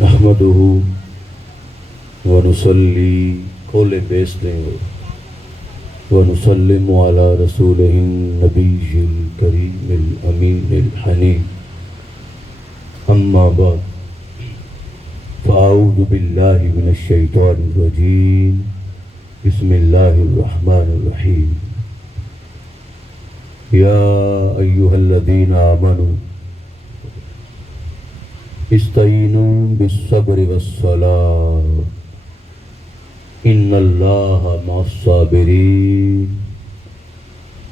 نحمده ونصلي کھولے بیس دیں ونسلم على رسوله النبي الكريم الأمين الحنين أما بعد فأعوذ بالله من الشيطان الرجيم بسم الله الرحمن الرحيم يا أيها الذين آمنوا استعینوا بالصبر والصلاة ان اللہ مع الصابرین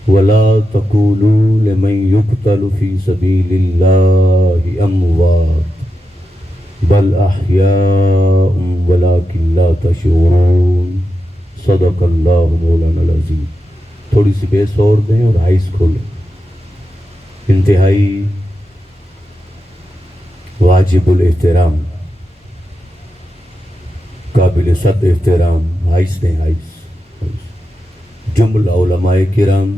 ولا تقولوا لمن يقتل في سبيل الله اموات بل احیاء ولكن لا تشعرون صدق اللہ مولانا العظیم۔ تھوڑی سی بیس اور دیں اور آئیز کھولیں۔ انتہائی واجب الاحترام، قابل صد احترام آئیس دیں آئیس جملہ علماء کرام،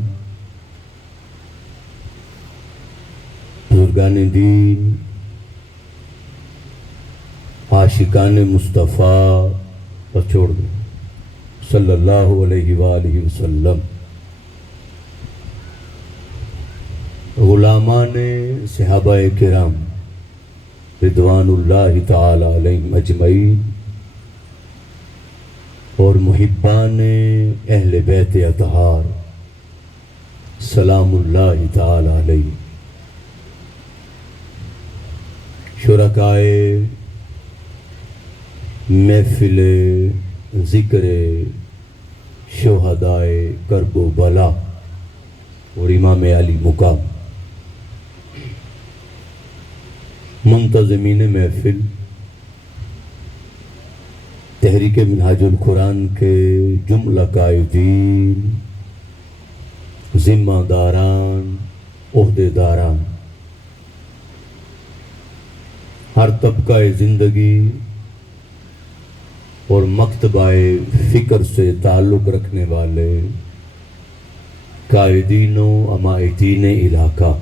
بزرگان دین، عاشقان مصطفیٰ پر چھوڑ دیں صلی اللہ علیہ وآلہ وسلم، غلامان صحابہ کرام رضوان اللہ تعالی علیہم اجمعین، اور محبان اہل بیت اطہار سلام اللہ تعالی علیہ، شرکائے محفل ذکر شہدائے کرب و بلا اور امام علی مقام، منتظمین محفل، تحریک منہاج القرآن کے جملہ قائدین، ذمہ داران، عہدے داران، ہر طبقہ زندگی اور مکتبہ فکر سے تعلق رکھنے والے قائدین و امائدین علاقہ،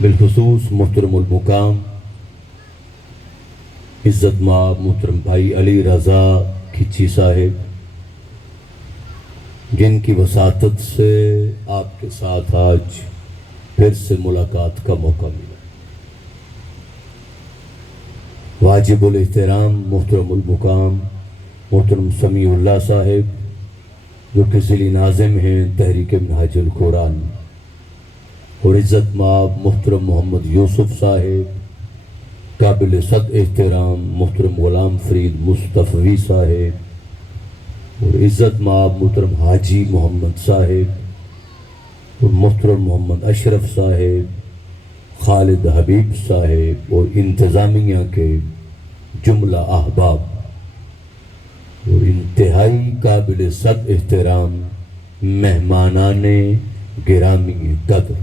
بالخصوص محترم المقام عزت مآب محترم بھائی علی رضا کھچی صاحب، جن کی وساطت سے آپ کے ساتھ آج پھر سے ملاقات کا موقع ملا، واجب الاحترام محترم المقام محترم سمیع اللہ صاحب، جو کہ ذیلی ناظم ہیں تحریک منہاج القرآن، اور عزت مآب محترم محمد یوسف صاحب، قابل صد احترام محترم غلام فرید مصطفی صاحب، اور عزت مآب محترم حاجی محمد صاحب، اور محترم محمد اشرف صاحب، خالد حبیب صاحب، اور انتظامیہ کے جملہ احباب، اور انتہائی قابل صد احترام مہمانان گرامی قدر،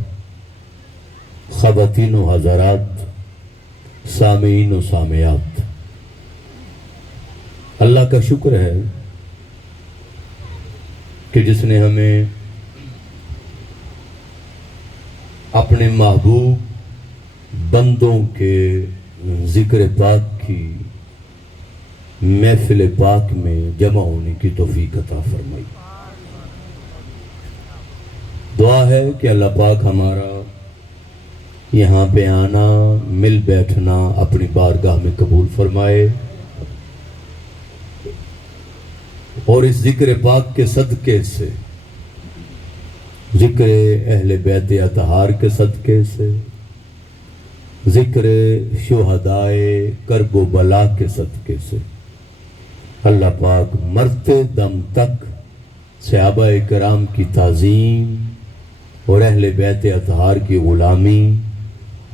خواتین و حضرات، سامعین و سامعات، اللہ کا شکر ہے کہ جس نے ہمیں اپنے محبوب بندوں کے ذکر پاک کی محفل پاک میں جمع ہونے کی توفیق عطا فرمائی۔ دعا ہے کہ اللہ پاک ہمارا یہاں پہ آنا، مل بیٹھنا اپنی بارگاہ میں قبول فرمائے، اور اس ذکر پاک کے صدقے سے، ذکر اہل بیت اطہار کے صدقے سے، ذکر شہدائے کرب و بلا کے صدقے سے، اللہ پاک مرتے دم تک صحابہ کرام کی تعظیم اور اہل بیت اطہار کی غلامی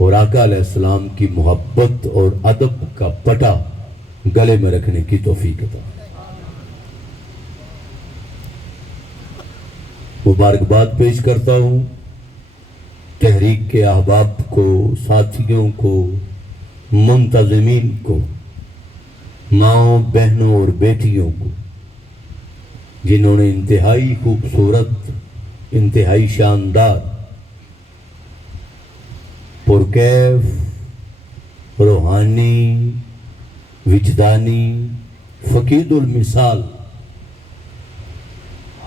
اور آقا علیہ السلام کی محبت اور ادب کا پٹا گلے میں رکھنے کی توفیق عطا۔ مبارکباد پیش کرتا ہوں تحریک کے احباب کو، ساتھیوں کو، منتظمین کو، ماؤں بہنوں اور بیٹیوں کو، جنہوں نے انتہائی خوبصورت، انتہائی شاندار پرکیف، روحانی، وجدانی، فقید المثال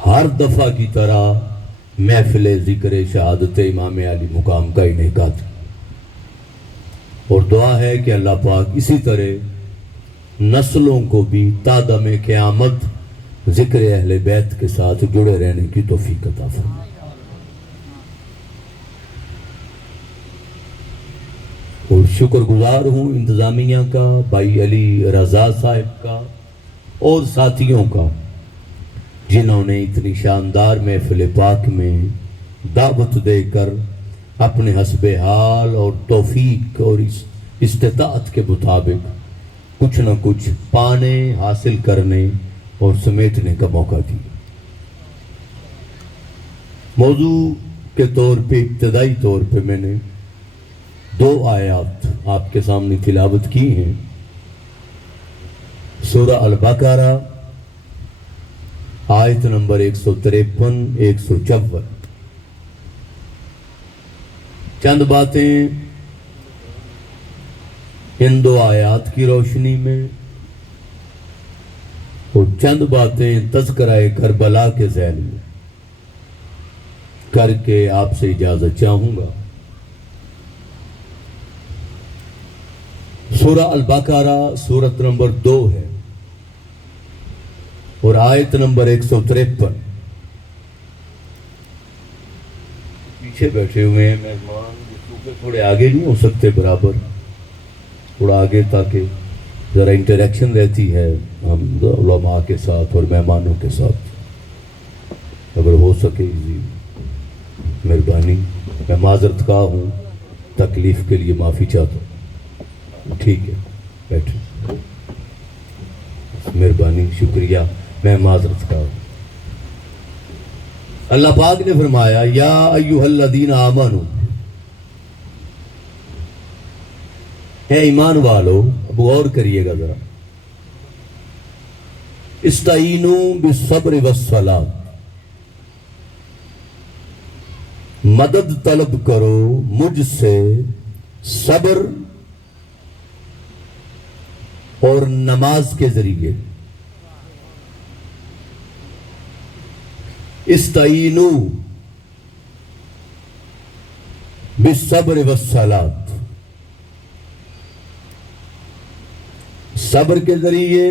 ہر دفعہ کی طرح محفل ذکر شہادت امام علی مقام کا انعقاد، اور دعا ہے کہ اللہ پاک اسی طرح نسلوں کو بھی تا دم قیامت ذکر اہل بیت کے ساتھ جڑے رہنے کی توفیق عطا فرمائے۔ اور شکر گزار ہوں انتظامیہ کا، بھائی علی رضا صاحب کا اور ساتھیوں کا، جنہوں نے اتنی شاندار محفل پاک میں دعوت دے کر اپنے حسب حال اور توفیق اور استطاعت کے مطابق کچھ نہ کچھ پانے، حاصل کرنے اور سمیٹنے کا موقع دیا۔ موضوع کے طور پہ ابتدائی طور پہ میں نے 2 آیات آپ کے سامنے تلاوت کی ہیں، سورہ البقرہ آیت نمبر 153 154۔ چند باتیں ان 2 آیات کی روشنی میں اور چند باتیں تذکرہ کربلا کے ذیل میں کر کے آپ سے اجازت چاہوں گا۔ سورہ البقرہ سورت نمبر 2 ہے اور آیت نمبر 153۔ پیچھے بیٹھے ہوئے ہیں مہمان، تھوڑے آگے نہیں ہو سکتے؟ برابر تھوڑا آگے، تاکہ ذرا انٹریکشن رہتی ہے ہم علماء کے ساتھ اور مہمانوں کے ساتھ، اگر ہو سکے جی مہربانی۔ میں معذرت خواہ ہوں، تکلیف کے لیے معافی چاہتا ہوں۔ ٹھیک ہے، بیٹھے، مہربانی، شکریہ، میں معذرت خواہ ہوں۔ اللہ پاک نے فرمایا یا ایھا الذین آمنوا، اے ایمان والو، اب غور کریے گا ذرا، استعینوا بالصبر والصلاۃ، مدد طلب کرو مجھ سے صبر اور نماز کے ذریعے۔ استعینوا بالصبر والصلاۃ، صبر کے ذریعے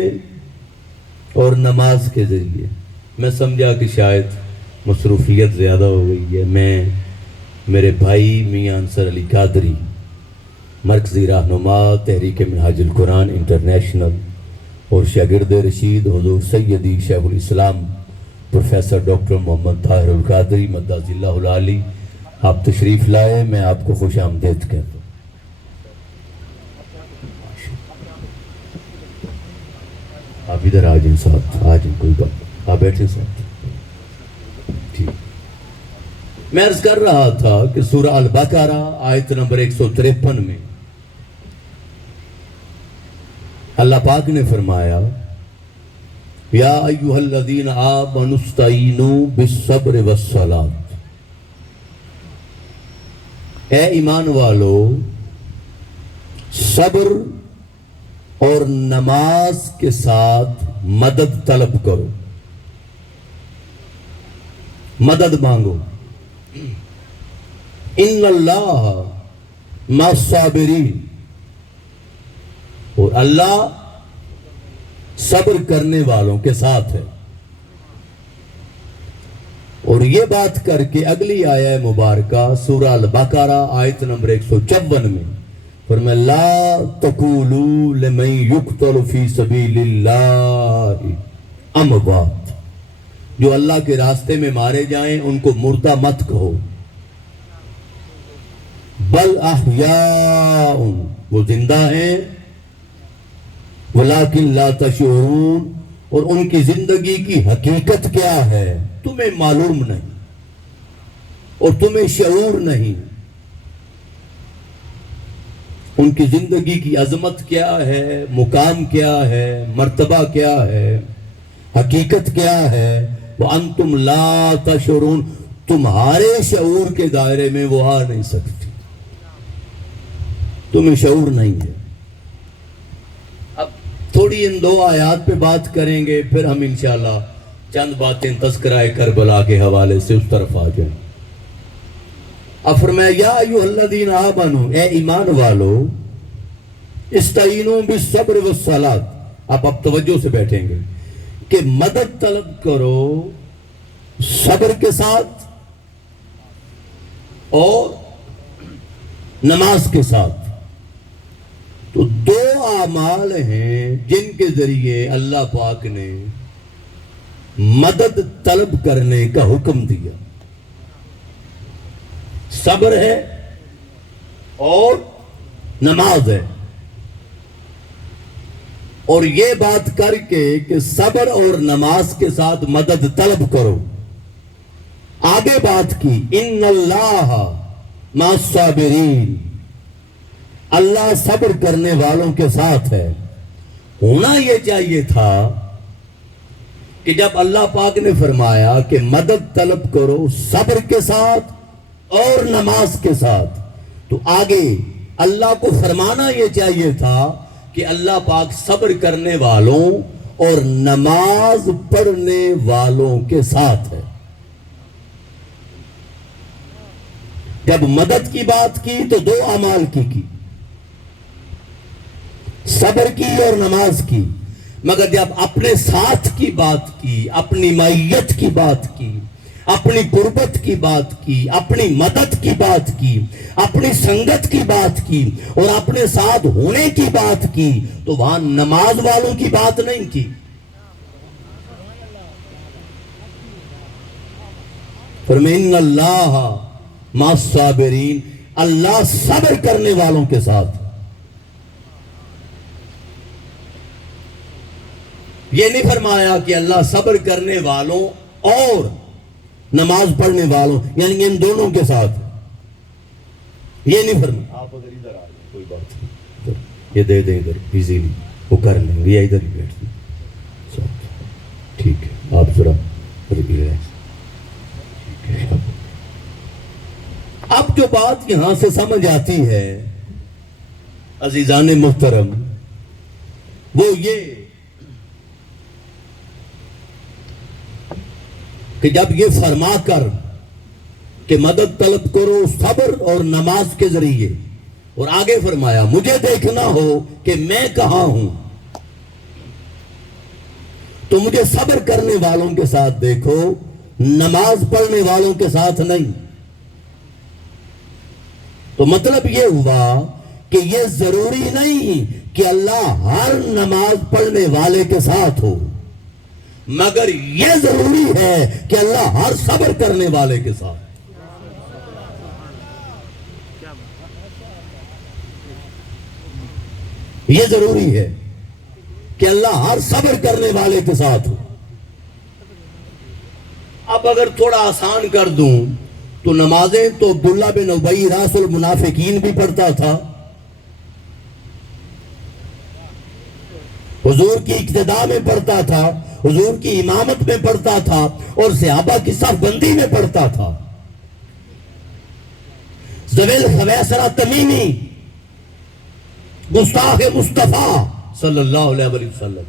اور نماز کے ذریعے۔ میں سمجھا کہ شاید مصروفیت زیادہ ہو گئی ہے، میں میرے بھائی میاں انصر علی قادری، مرکزی رہنما تحریک منہاج القرآن انٹرنیشنل اور شاگرد رشید حضور سیدی شیخ الاسلام پروفیسر ڈاکٹر محمد طاہر القادری مدد اللہ العالی، آپ تشریف لائے، میں آپ کو خوش آمدید کہتا ہوں۔ آپ ادھر آ جائیں ساتھ، آ جائیں، کوئی بات، آپ بیٹھیں ساتھ۔ ٹھیک، میں عرض کر رہا تھا کہ سورہ البقرہ آیت نمبر 153 میں اللہ پاک نے فرمایا یا ایھا الذین آمنوا استعینوا بالصبر والصلاۃ، اے ایمان والو صبر اور نماز کے ساتھ مدد طلب کرو، مدد مانگو۔ ان اللہ مع الصابرین، اور اللہ صبر کرنے والوں کے ساتھ ہے۔ اور یہ بات کر کے اگلی آیہ مبارکہ سورہ البقرہ آیت نمبر 154 میں فرمایا لا تقولوا لمن یقتل فی سبیل اللہ اموات، جو اللہ کے راستے میں مارے جائیں ان کو مردہ مت کہو، بل احیاء، وہ زندہ ہیں، ولیکن لا تشعرون، اور ان کی زندگی کی حقیقت کیا ہے تمہیں معلوم نہیں اور تمہیں شعور نہیں، ان کی زندگی کی عظمت کیا ہے، مقام کیا ہے، مرتبہ کیا ہے، حقیقت کیا ہے، وَأَنْتُمْ لَا تَشْعُرُونَ، تمہارے شعور کے دائرے میں وہ آ نہیں سکتی۔ تمہیں شعور نہیں ہے. اب تھوڑی ان 2 آیات پہ بات کریں گے، پھر ہم انشاءاللہ چند باتیں تذکرہ کربلا کے حوالے سے اس طرف آ جائیں. اب فرمایا یا ایھا الذین آمنوا، اے ایمان والو، استعینوا بالصبر والصلاۃ. اب توجہ سے بیٹھیں گے کہ مدد طلب کرو صبر کے ساتھ اور نماز کے ساتھ. تو 2 اعمال ہیں جن کے ذریعے اللہ پاک نے مدد طلب کرنے کا حکم دیا. صبر ہے اور نماز ہے. اور یہ بات کر کے کہ صبر اور نماز کے ساتھ مدد طلب کرو، آگے بات کی ان اللہ مع الصابرین، اللہ صبر کرنے والوں کے ساتھ ہے. ہونا یہ چاہیے تھا کہ جب اللہ پاک نے فرمایا کہ مدد طلب کرو صبر کے ساتھ اور نماز کے ساتھ، تو آگے اللہ کو فرمانا یہ چاہیے تھا کہ اللہ پاک صبر کرنے والوں اور نماز پڑھنے والوں کے ساتھ ہے. جب مدد کی بات کی تو 2 اعمال کی، صبر کی اور نماز کی. مگر جب اپنے ساتھ کی بات کی، اپنی معیت کی بات کی، اپنی قربت کی بات کی، اپنی مدد کی بات کی، اپنی سنگت کی بات کی اور اپنے ساتھ ہونے کی بات کی، تو وہاں نماز والوں کی بات نہیں کی. فرمایا ان اللہ مع الصابرین، اللہ صبر کرنے والوں کے ساتھ. یہ نہیں فرمایا کہ اللہ صبر کرنے والوں اور نماز پڑھنے والوں یعنی ان دونوں کے ساتھ، یہ نہیں فرمایا. آپ اگر ادھر آ جائیں کوئی بات نہیں، یہ دے دیں ادھر ایزیلی، وہ کر لیں گے، یا ادھر ہی بیٹھ جائیں. ٹھیک ہے، آپ ذرا اب جو بات یہاں سے سمجھ آتی ہے عزیزان محترم، وہ یہ کہ جب یہ فرما کر کہ مدد طلب کرو صبر اور نماز کے ذریعے، اور آگے فرمایا مجھے دیکھنا ہو کہ میں کہاں ہوں، تو مجھے صبر کرنے والوں کے ساتھ دیکھو، نماز پڑھنے والوں کے ساتھ نہیں. تو مطلب یہ ہوا کہ یہ ضروری نہیں کہ اللہ ہر نماز پڑھنے والے کے ساتھ ہو، مگر یہ ضروری ہے کہ اللہ ہر صبر کرنے والے کے ساتھ. یہ ضروری ہے کہ اللہ ہر صبر کرنے والے کے ساتھ ہو. اب اگر تھوڑا آسان کر دوں تو نمازیں تو عبداللہ بن ابی راس المنافقین بھی پڑھتا تھا، حضور کی اقتداء میں پڑھتا تھا، حضور کی امامت میں پڑھتا تھا اور صحابہ کی صف بندی میں پڑھتا تھا. ذویل خویسرہ تمیمی گستاخ مصطفیٰ صلی اللہ علیہ وسلم،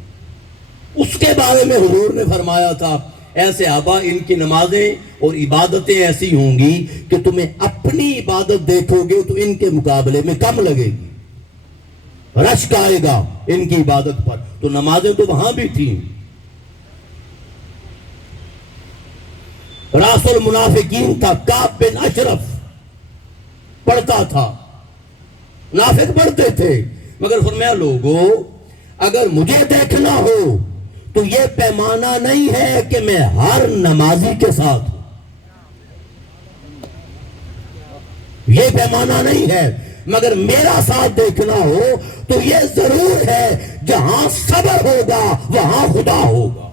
اس کے بارے میں حضور نے فرمایا تھا اے صحابہ ان کی نمازیں اور عبادتیں ایسی ہوں گی کہ تمہیں اپنی عبادت دیکھو گے تو ان کے مقابلے میں کم لگے گی، رشک آئے گا ان کی عبادت پر. تو نمازیں تو وہاں بھی تھیں. راس المنافقین تھا کعب بن اشرف، پڑھتا تھا، منافق پڑھتے تھے، مگر فرمایا لوگوں اگر مجھے دیکھنا ہو تو یہ پیمانہ نہیں ہے کہ میں ہر نمازی کے ساتھ ہوں، یہ پیمانہ نہیں ہے، مگر میرا ساتھ دیکھنا ہو تو یہ ضرور ہے جہاں صبر ہوگا وہاں خدا ہوگا.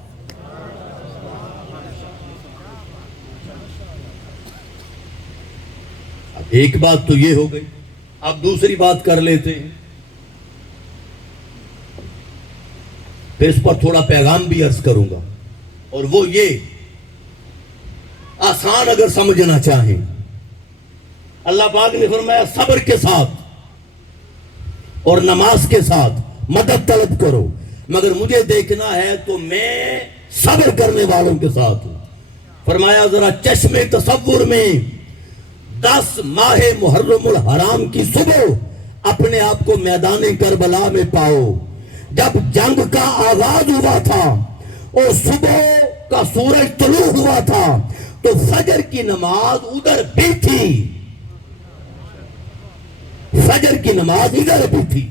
ایک بات تو یہ ہو گئی. اب دوسری بات کر لیتے ہیں، پھر اس پر تھوڑا پیغام بھی عرض کروں گا، اور وہ یہ آسان اگر سمجھنا چاہیں، اللہ پاک نے فرمایا صبر کے ساتھ، اور نماز کے ساتھ مدد طلب کرو، مگر مجھے دیکھنا ہے تو میں صبر کرنے والوں کے ساتھ ہوں۔ فرمایا ذرا چشم تصور میں 10 ماہ محرم الحرام کی صبح اپنے آپ کو میدان کربلا میں پاؤ۔ جب جنگ کا آغاز ہوا تھا اور صبح کا سورج طلوع ہوا تھا تو فجر کی نماز ادھر بھی تھی، فجر کی نماز ادھر بھی تھی۔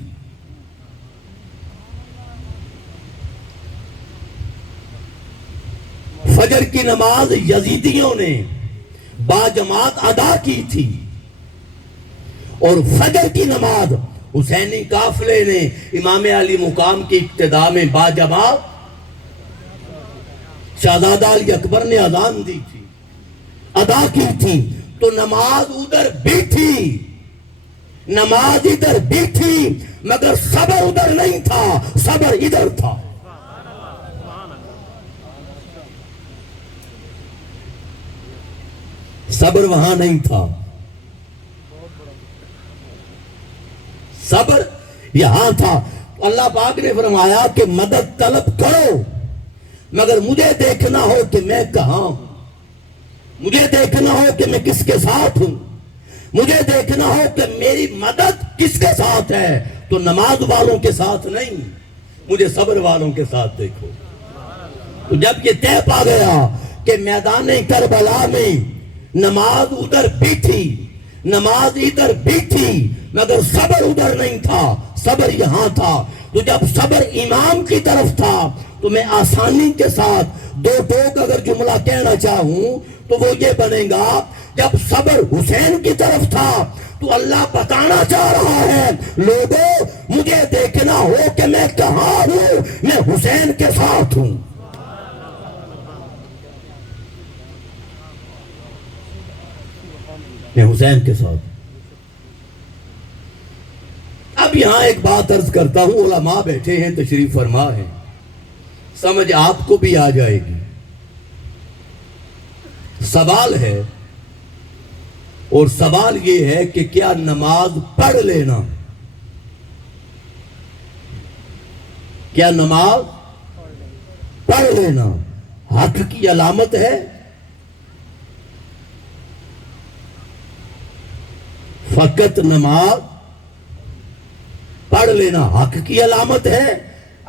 فجر کی نماز یزیدیوں نے باجماعت ادا کی تھی، اور فجر کی نماز حسینی قافلے نے امام علی مقام کی ابتدا میں باجماعت شہزادہ علی اکبر نے اذان دی تھی، ادا کی تھی۔ تو نماز ادھر بھی تھی، نماز ادھر بھی تھی، مگر صبر ادھر نہیں تھا، صبر ادھر تھا۔ صبر وہاں نہیں تھا، صبر یہاں تھا۔ اللہ پاک نے فرمایا کہ مدد طلب کرو، مگر مجھے دیکھنا ہو کہ میں کہاں ہوں، مجھے دیکھنا ہو کہ میں کس کے ساتھ ہوں، مجھے دیکھنا ہو کہ میری مدد کس کے ساتھ ہے۔ تو نماز والوں کے ساتھ نہیں، مجھے صبر والوں کے ساتھ دیکھو۔ تو جب یہ طے پا گیا کہ میدان کربلا میں نماز ادھر بھی تھی، نماز ادھر بھی تھی، مگر صبر ادھر نہیں تھا، صبر یہاں تھا۔ تو جب صبر امام کی طرف تھا تو میں آسانی کے ساتھ 2 ٹوک اگر جملہ کہنا چاہوں تو وہ یہ بنے گا، جب صبر حسین کی طرف تھا تو اللہ بتانا چاہ رہا ہے لوگوں مجھے دیکھنا ہو کہ میں کہاں ہوں، میں حسین کے ساتھ ہوں۔ میں حسین کے ساتھ۔ اب یہاں ایک بات عرض کرتا ہوں، علماء بیٹھے ہیں، تشریف فرما ہیں، سمجھ آپ کو بھی آ جائے گی۔ سوال ہے، اور سوال یہ ہے کہ کیا نماز پڑھ لینا، کیا نماز پڑھ لینا حق کی علامت ہے؟ فقط نماز پڑھ لینا حق کی علامت ہے؟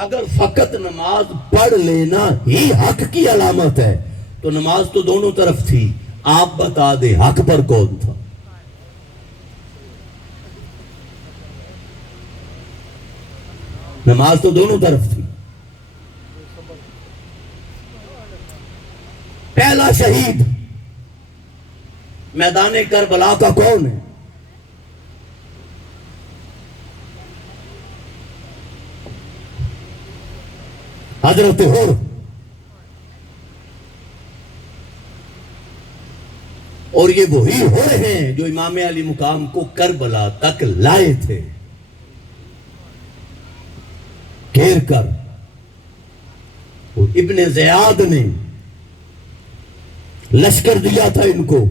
اگر فقط نماز پڑھ لینا ہی حق کی علامت ہے تو نماز تو دونوں طرف تھی، آپ بتا دیں حق پر کون تھا؟ نماز تو دونوں طرف تھی۔ پہلا شہید میدان کربلا کا کون ہے؟ حضرت حر۔ اور یہ وہی حر ہیں جو امام علی مقام کو کربلا تک لائے تھے، گھیر کر۔ اور ابن زیاد نے لشکر دیا تھا ان کو،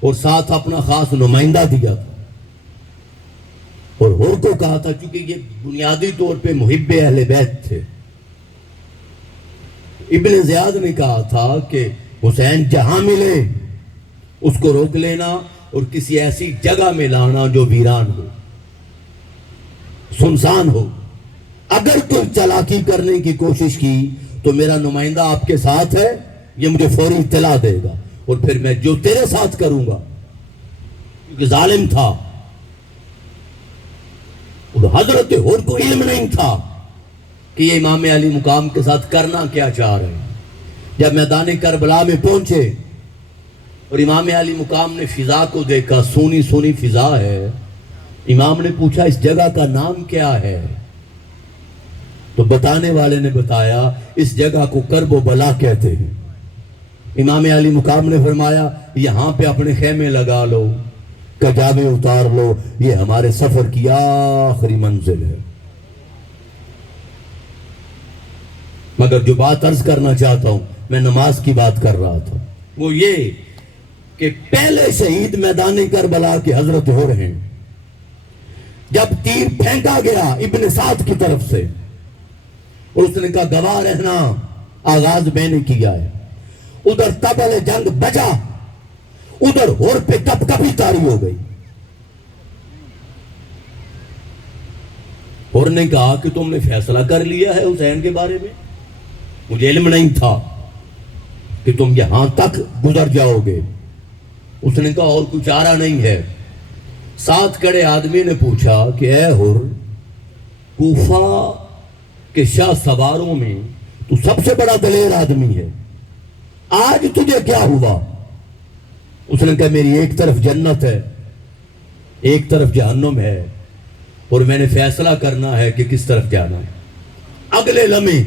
اور ساتھ اپنا خاص نمائندہ دیا تھا، اور حر کو کہا تھا، چونکہ یہ بنیادی طور پہ محب اہل بیت تھے، ابن زیاد نے کہا تھا کہ حسین جہاں ملے اس کو روک لینا اور کسی ایسی جگہ میں لانا جو ویران ہو، سنسان ہو۔ اگر کوئی چالاکی کرنے کی کوشش کی تو میرا نمائندہ آپ کے ساتھ ہے، یہ مجھے فوری اطلاع دے گا، اور پھر میں جو تیرے ساتھ کروں گا، کیونکہ ظالم تھا۔ اور حضرت حر کو علم نہیں تھا کہ یہ امام علی مقام کے ساتھ کرنا کیا چاہ رہے ہیں۔ جب میدان کربلا میں پہنچے اور امام علی مقام نے فضا کو دیکھا، سونی سونی فضا ہے، امام نے پوچھا اس جگہ کا نام کیا ہے؟ تو بتانے والے نے بتایا اس جگہ کو کرب و بلا کہتے ہیں۔ امام علی مقام نے فرمایا یہاں پہ اپنے خیمے لگا لو، کجاوے اتار لو، یہ ہمارے سفر کی آخری منزل ہے۔ مگر جو بات عرض کرنا چاہتا ہوں، میں نماز کی بات کر رہا تھا، وہ یہ کہ پہلے شہید میدان کربلا کے حضرت حر ہیں۔ جب تیر پھینک پھینکا گیا ابن سعد کی طرف سے، اور اس نے کہا گواہ رہنا آغاز میں نے کیا ہے۔ ادھر طبل جنگ بجا، ادھر ہور پہ کپ کپی تاری ہو گئی۔ اور نے کہا کہ تم نے فیصلہ کر لیا ہے حسین کے بارے میں؟ مجھے علم نہیں تھا کہ تم یہاں تک گزر جاؤ گے۔ اس نے کہا اور کچھ چارہ نہیں ہے۔ ساتھ کھڑے آدمی نے پوچھا کہ اے حر، کوفہ کے شاہ سواروں میں تو سب سے بڑا دلیر آدمی ہے، آج تجھے کیا ہوا؟ اس نے کہا میری ایک طرف جنت ہے، ایک طرف جہنم ہے، اور میں نے فیصلہ کرنا ہے کہ کس طرف جانا ہے۔ اگلے لمحے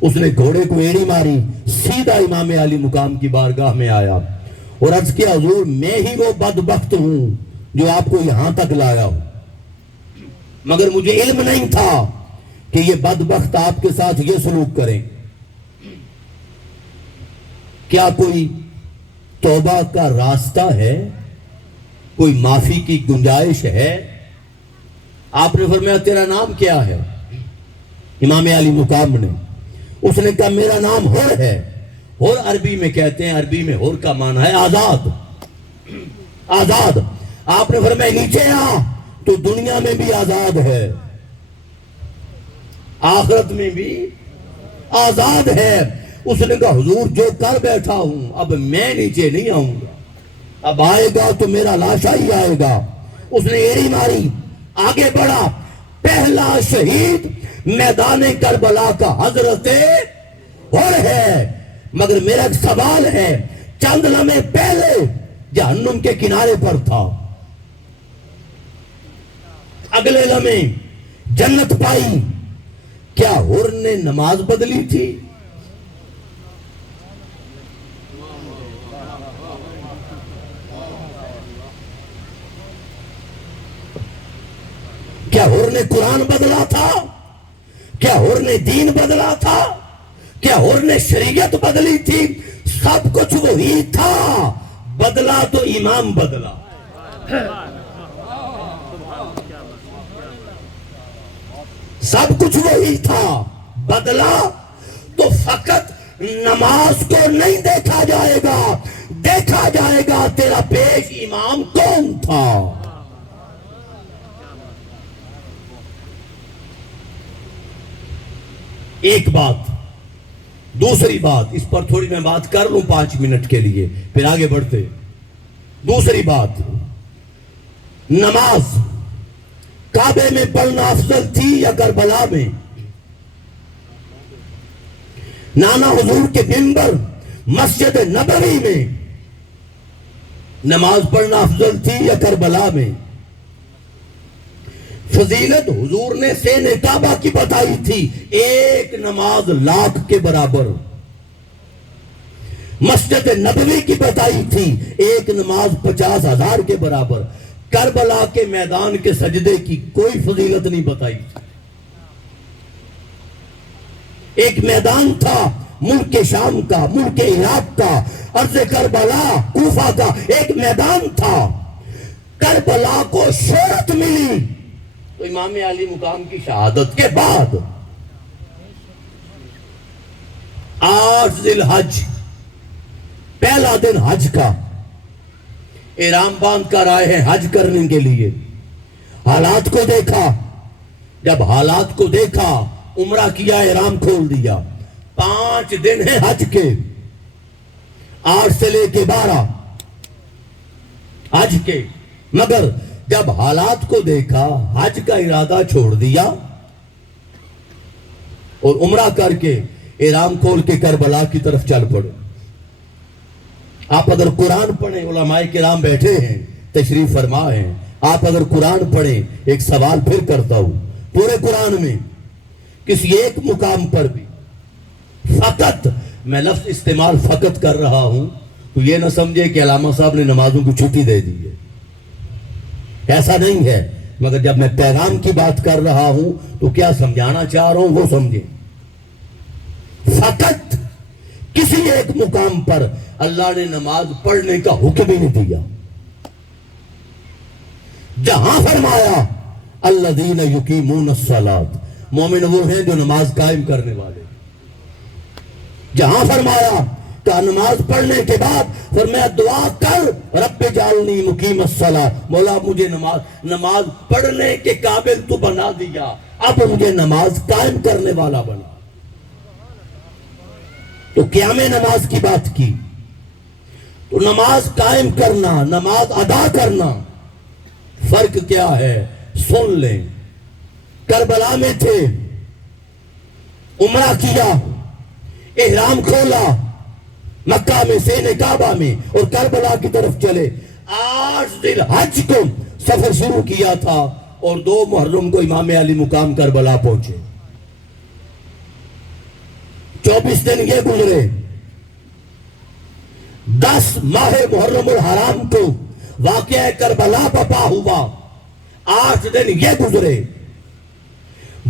اس نے گھوڑے کو ایڑی ماری، سیدھا امام علی مقام کی بارگاہ میں آیا اور عرض کیا حضور میں ہی وہ بدبخت ہوں جو آپ کو یہاں تک لایا ہوں، مگر مجھے علم نہیں تھا کہ یہ بدبخت آپ کے ساتھ یہ سلوک کریں۔ کیا کوئی توبہ کا راستہ ہے؟ کوئی معافی کی گنجائش ہے؟ آپ نے فرمایا تیرا نام کیا ہے؟ امام علی مقام نے، اس نے کہا میرا نام حر ہے۔ حر عربی میں کہتے ہیں، عربی میں حر کا معنی ہے آزاد، آزاد۔ آپ نے فرمایا نیچے آ، تو دنیا میں بھی آزاد ہے، آخرت میں بھی آزاد ہے۔ اس نے کہا حضور جو کر بیٹھا ہوں اب میں نیچے نہیں آؤں گا، اب آئے گا تو میرا لاشا ہی آئے گا۔ اس نے ایڑی ماری، آگے بڑھا، پہلا شہید میدان کربلا کا حضرت حر ہے، مگر میرا ایک سوال ہے، چند لمحے پہلے جہنم کے کنارے پر تھا، اگلے لمحے جنت پائی، کیا حر نے نماز بدلی تھی؟ کیا حر نے قرآن بدلا تھا؟ کیا حر نے دین بدلا تھا؟ کیا حر نے شریعت بدلی تھی؟ سب کچھ وہی تھا، بدلا تو امام بدلا۔ سب کچھ وہی تھا، بدلا تو فقط نماز کو نہیں دیکھا جائے گا، دیکھا جائے گا تیرا پیش امام کون تھا۔ ایک بات، دوسری بات، اس پر تھوڑی میں بات کر لوں 5 منٹ کے لیے پھر آگے بڑھتے۔ دوسری بات، نماز کعبے میں پڑھنا افضل تھی یا کربلا میں؟ نانا حضور کے منبر مسجد نبوی میں نماز پڑھنا افضل تھی یا کربلا میں؟ فضیلت حضور نے سین کعبہ کی بتائی تھی، ایک نماز 1,00,000 کے برابر۔ مسجد نبوی کی بتائی تھی، ایک نماز 50,000 کے برابر۔ کربلا کے میدان کے سجدے کی کوئی فضیلت نہیں بتائی تھی۔ ایک میدان تھا ملک شام کا، ملک عراق کا، ارض کربلا کوفہ کا ایک میدان تھا۔ کربلا کو شہرت ملی تو امام علی مقام کی شہادت کے بعد 8 ذی الحج، پہلا دن حج کا، احرام باندھ کر آئے ہیں حج کرنے کے لیے۔ حالات کو دیکھا، جب حالات کو دیکھا عمرہ کیا، احرام کھول دیا۔ 5 دن ہیں حج کے، 8 سے لے کے 12 حج کے، مگر جب حالات کو دیکھا حج کا ارادہ چھوڑ دیا اور عمرہ کر کے احرام کھول کے کربلا کی طرف چل پڑے۔ آپ اگر قرآن پڑھیں، علماء کرام بیٹھے ہیں تشریف فرما ہیں، آپ اگر قرآن پڑھیں، ایک سوال پھر کرتا ہوں، پورے قرآن میں کسی ایک مقام پر بھی فقط، میں لفظ استعمال فقط کر رہا ہوں تو یہ نہ سمجھے کہ علامہ صاحب نے نمازوں کو چھٹی دے دی ہے، ایسا نہیں ہے، مگر جب میں پیغام کی بات کر رہا ہوں تو کیا سمجھانا چاہ رہا ہوں وہ سمجھیں۔ فقط کسی ایک مقام پر اللہ نے نماز پڑھنے کا حکم ہی نہیں دیا، جہاں فرمایا الذین یقیمون الصلاۃ، مومن وہ ہیں جو نماز قائم کرنے والے۔ جہاں فرمایا کہ نماز پڑھنے کے بعد فرمایا دعا کر رب جعلنی مقیم الصلاۃ، مولا مجھے نماز پڑھنے کے قابل تو بنا دیا، اب مجھے نماز قائم کرنے والا بنا۔ تو قیام نماز کی بات کی، تو نماز قائم کرنا، نماز ادا کرنا، فرق کیا ہے سن لیں۔ کربلا میں تھے، عمرہ کیا، احرام کھولا، مکہ میں سین کعبہ میں، اور کربلا کی طرف چلے۔ 8 ذی الحج کو سفر شروع کیا تھا اور 2 محرم کو امام علی مقام کربلا پہنچے۔ 24 دن یہ گزرے، 10 ماہ محرم الحرام کو واقعہ کربلا بپا ہوا، 8 دن یہ گزرے،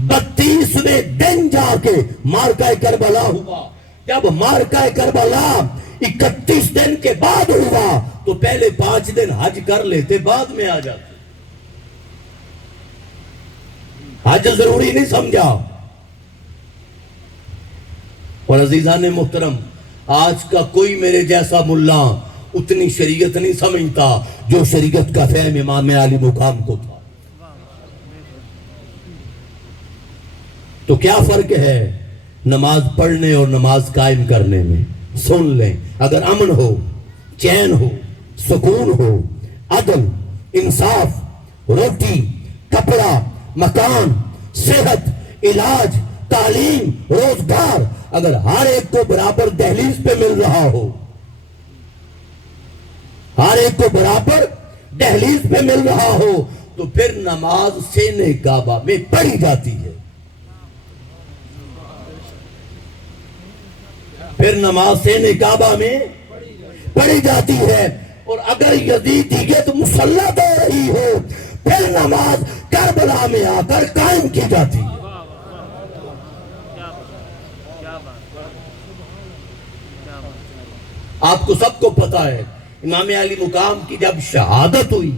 32ویں دن جا کے مارکہ کربلا ہوا۔ جب مارکہ کربلا 31 دن کے بعد ہوا تو پہلے 5 دن حج کر لیتے، بعد میں آ جاتے۔ حج ضروری نہیں سمجھا۔ اور عزیزان محترم، آج کا کوئی میرے جیسا ملا اتنی شریعت نہیں سمجھتا جو شریعت کا فہم امام علی مقام کو تھا۔ تو کیا فرق ہے نماز پڑھنے اور نماز قائم کرنے میں؟ سن لیں، اگر امن ہو، چین ہو، سکون ہو، عدل، انصاف، روٹی، کپڑا، مکان، صحت، علاج، تعلیم، روزگار، اگر ہر ایک کو برابر دہلیز پہ مل رہا ہو، ہر ایک کو برابر دہلیز پہ مل رہا ہو، تو پھر نماز سین کعبہ میں پڑھی جاتی ہے۔ پھر نماز سین کعبہ میں پڑھی جاتی ہے۔ اور اگر یزیدیت مسلط ہو رہی ہو، پھر نماز کربلا میں آ کر قائم کی جاتی ہے۔ آپ کو سب کو پتا ہے امام علی مقام کی جب شہادت ہوئی،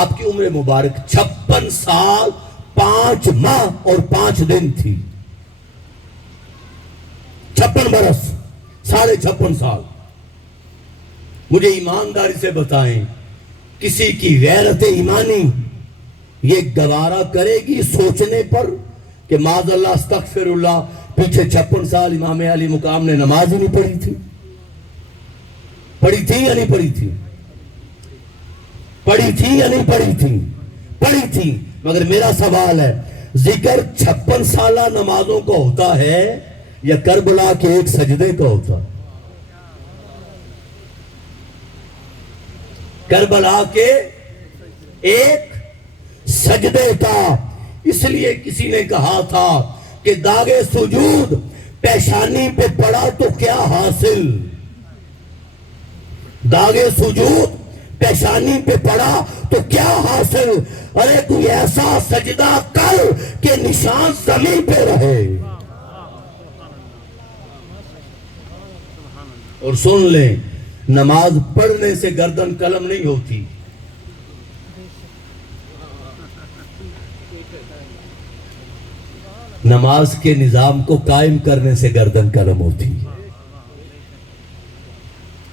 آپ کی عمر مبارک 56 سال 5 ماہ اور 5 دن تھی۔ 56 برس، 56.5 سال۔ مجھے ایمانداری سے بتائیں، کسی کی غیرت ایمانی یہ گوارا کرے گی سوچنے پر کہ معاذ اللہ استغفر اللہ پیچھے 56 سال امام علی مقام نے نماز ہی نہیں پڑھی تھی؟ پڑھی تھی یا نہیں پڑھی تھی؟ پڑھی تھی یا نہیں پڑھی تھی؟ پڑھی تھی۔ مگر میرا سوال ہے، ذکر 56 سالہ نمازوں کا ہوتا ہے یا کربلا کے ایک سجدے کا ہوتا؟ کربلا کے ایک سجدے کا۔ اس لیے کسی نے کہا تھا کہ داغ سجود پیشانی پہ پڑا تو کیا حاصل؟ داغ سجود پیشانی پہ پڑا تو کیا حاصل؟ ارے کوئی ایسا سجدہ کر کہ نشان زمین پہ رہے۔ اور سن لیں، نماز پڑھنے سے گردن قلم نہیں ہوتی، نماز کے نظام کو قائم کرنے سے گردن قلم ہوتی۔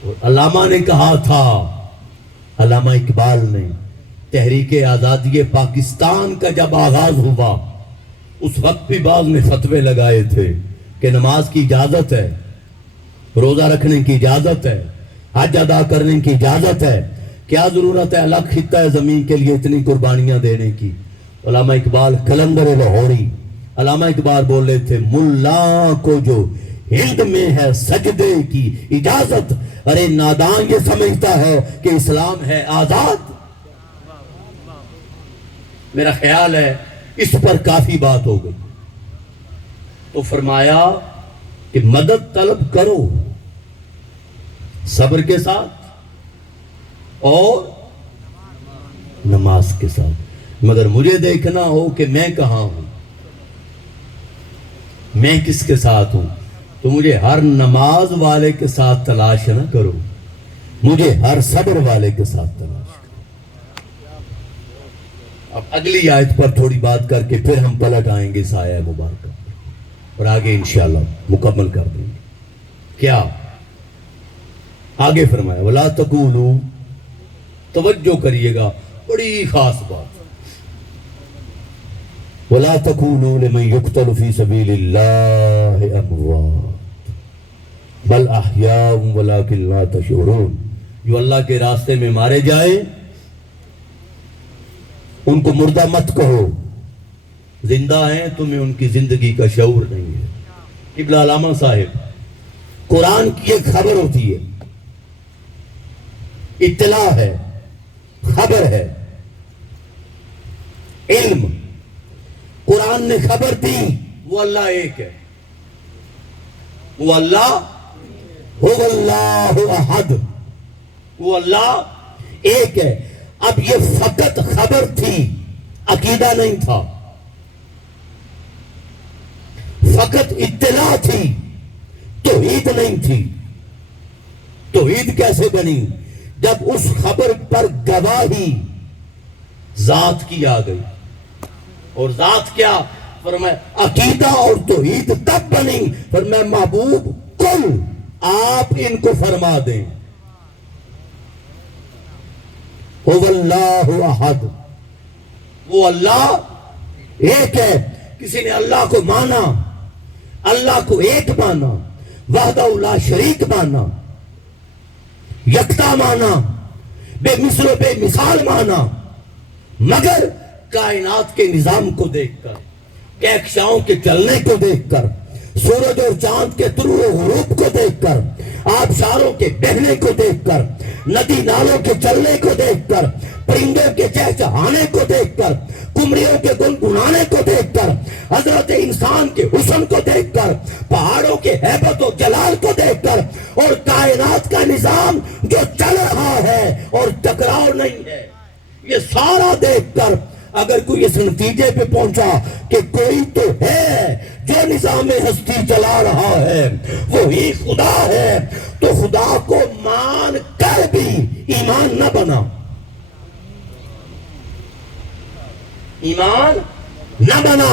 اور علامہ نے کہا تھا، علامہ اقبال نے، تحریک آزادی پاکستان کا جب آغاز ہوا اس وقت بھی بعض نے فتوے لگائے تھے کہ نماز کی اجازت ہے، روزہ رکھنے کی اجازت ہے، حج ادا کرنے کی اجازت ہے، کیا ضرورت ہے الگ خطہ زمین کے لیے اتنی قربانیاں دینے کی؟ علامہ اقبال کلندر لاہوری، علامہ اقبال بول رہے تھے، ملا کو جو ہند میں ہے سجدے کی اجازت، ارے نادان یہ سمجھتا ہے کہ اسلام ہے آزاد۔ میرا خیال ہے اس پر کافی بات ہو گئی۔ تو فرمایا کہ مدد طلب کرو صبر کے ساتھ اور نماز کے ساتھ، مگر مجھے دیکھنا ہو کہ میں کہاں ہوں، میں کس کے ساتھ ہوں۔ تو مجھے ہر نماز والے کے ساتھ تلاش نہ کرو، مجھے ہر صبر والے کے ساتھ تلاش کرو۔ اب اگلی آیت پر تھوڑی بات کر کے پھر ہم پلٹ آئیں گے سایہ مبارکہ اور آگے انشاءاللہ مکمل کر دیں گے. کیا آگے فرمایا وَلَا تَقُولُوا، توجہ کریے گا، بڑی خاص بات. وَلَا تَقُولُوا لِمَنْ يُقْتَلُ فِي سَبِيلِ اللَّهِ أَمْوَاتٌ بَلْ أَحْيَاءٌ وَلَكِنْ لَا تَشْعُرُونَ. جو اللہ کے راستے میں مارے جائیں ان کو مردہ مت کہو، زندہ ہیں، تمہیں ان کی زندگی کا شعور نہیں ہے. قبلہ علامہ صاحب، قرآن کی ایک خبر ہوتی ہے، اطلاع ہے، خبر ہے، علم. قرآن نے خبر دی وہ اللہ ایک ہے، وہ اللہ هو اللہ احد، وہ اللہ ایک ہے. اب یہ فقط خبر تھی، عقیدہ نہیں تھا، فقط اطلاع تھی، توحید نہیں تھی. توحید کیسے بنی؟ جب اس خبر پر گواہی ذات کی آ گئی. اور ذات کیا؟ فرمایا عقیدہ اور توحید تب بنی. فرمایا محبوب کل آپ ان کو فرما دیں هو اللہ احد، وہ اللہ ایک ہے. کسی نے اللہ کو مانا، اللہ کو ایک مانا، وحدہ لا شریک مانا، یکتا مانا، بے مثل و بے مثال مانا، مگر کائنات کے نظام کو دیکھ کر، کہکشاؤں کے چلنے کو دیکھ کر، سورج اور چاند کے طلوع و غروب کو دیکھ کر، آبشاروں کے بہنے کو دیکھ کر، ندی نالوں کے چلنے کو دیکھ کر، پرندوں کے چہچہانے کو دیکھ کر، قمریوں کے گنگنانے کو دیکھ کر، حضرت انسان کے حسن کو دیکھ کر، پہاڑوں کے ہیبت و جلال کو دیکھ کر، اور کائنات کا نظام جو چل رہا ہے اور ٹکراؤ نہیں ہے، یہ سارا دیکھ کر اگر کوئی اس نتیجے پہ پہنچا کہ کوئی تو ہے جو نظام ہستی چلا رہا ہے، وہی خدا ہے، تو خدا کو مان کر بھی ایمان نہ بنا. ایمان نہ بنا.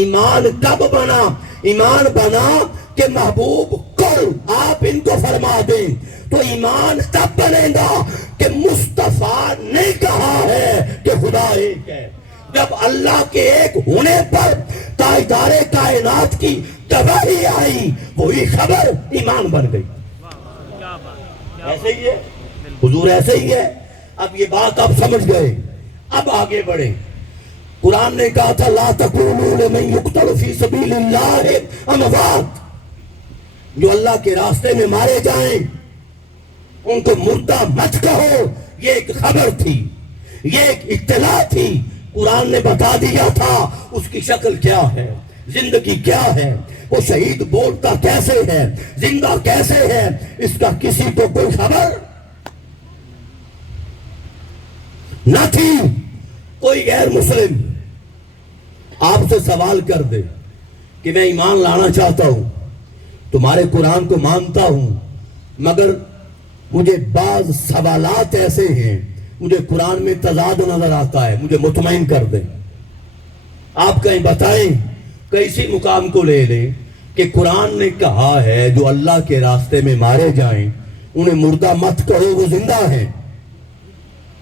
ایمان کب بنا؟ ایمان بنا کہ محبوب کل آپ ان کو فرما دیں. تو ایمان تب بنے گا کہ مصطفیٰ نے کہا ہے کہ خدا ایک ہے. جب اللہ کے ایک ہونے پر تاجدار کائنات کی گواہی آئی، وہی خبر ایمان بن گئی. ایسے ہی ہے حضور، ایسے ہی ہے. اب یہ بات آپ سمجھ گئے. اب آگے بڑھیں. قرآن نے کہا تھا لا تقولوا لمن يقتل في سبيل الله اموات، جو اللہ کے راستے میں مارے جائیں ان کو مردہ مت کہو. یہ ایک خبر تھی، یہ ایک اطلاع تھی. قرآن نے بتا دیا تھا اس کی شکل کیا ہے، زندگی کیا ہے، وہ شہید بولتا کیسے ہے، زندہ کیسے ہے، اس کا کسی کو کوئی خبر نہ تھی. کوئی غیر مسلم آپ سے سوال کر دے کہ میں ایمان لانا چاہتا ہوں، تمہارے قرآن کو مانتا ہوں، مگر مجھے بعض سوالات ایسے ہیں، مجھے قرآن میں تضاد نظر آتا ہے، مجھے مطمئن کر دیں. آپ کہیں بتائیں، کیسی مقام کو لے لیں کہ قرآن نے کہا ہے جو اللہ کے راستے میں مارے جائیں انہیں مردہ مت کہو، وہ زندہ ہیں.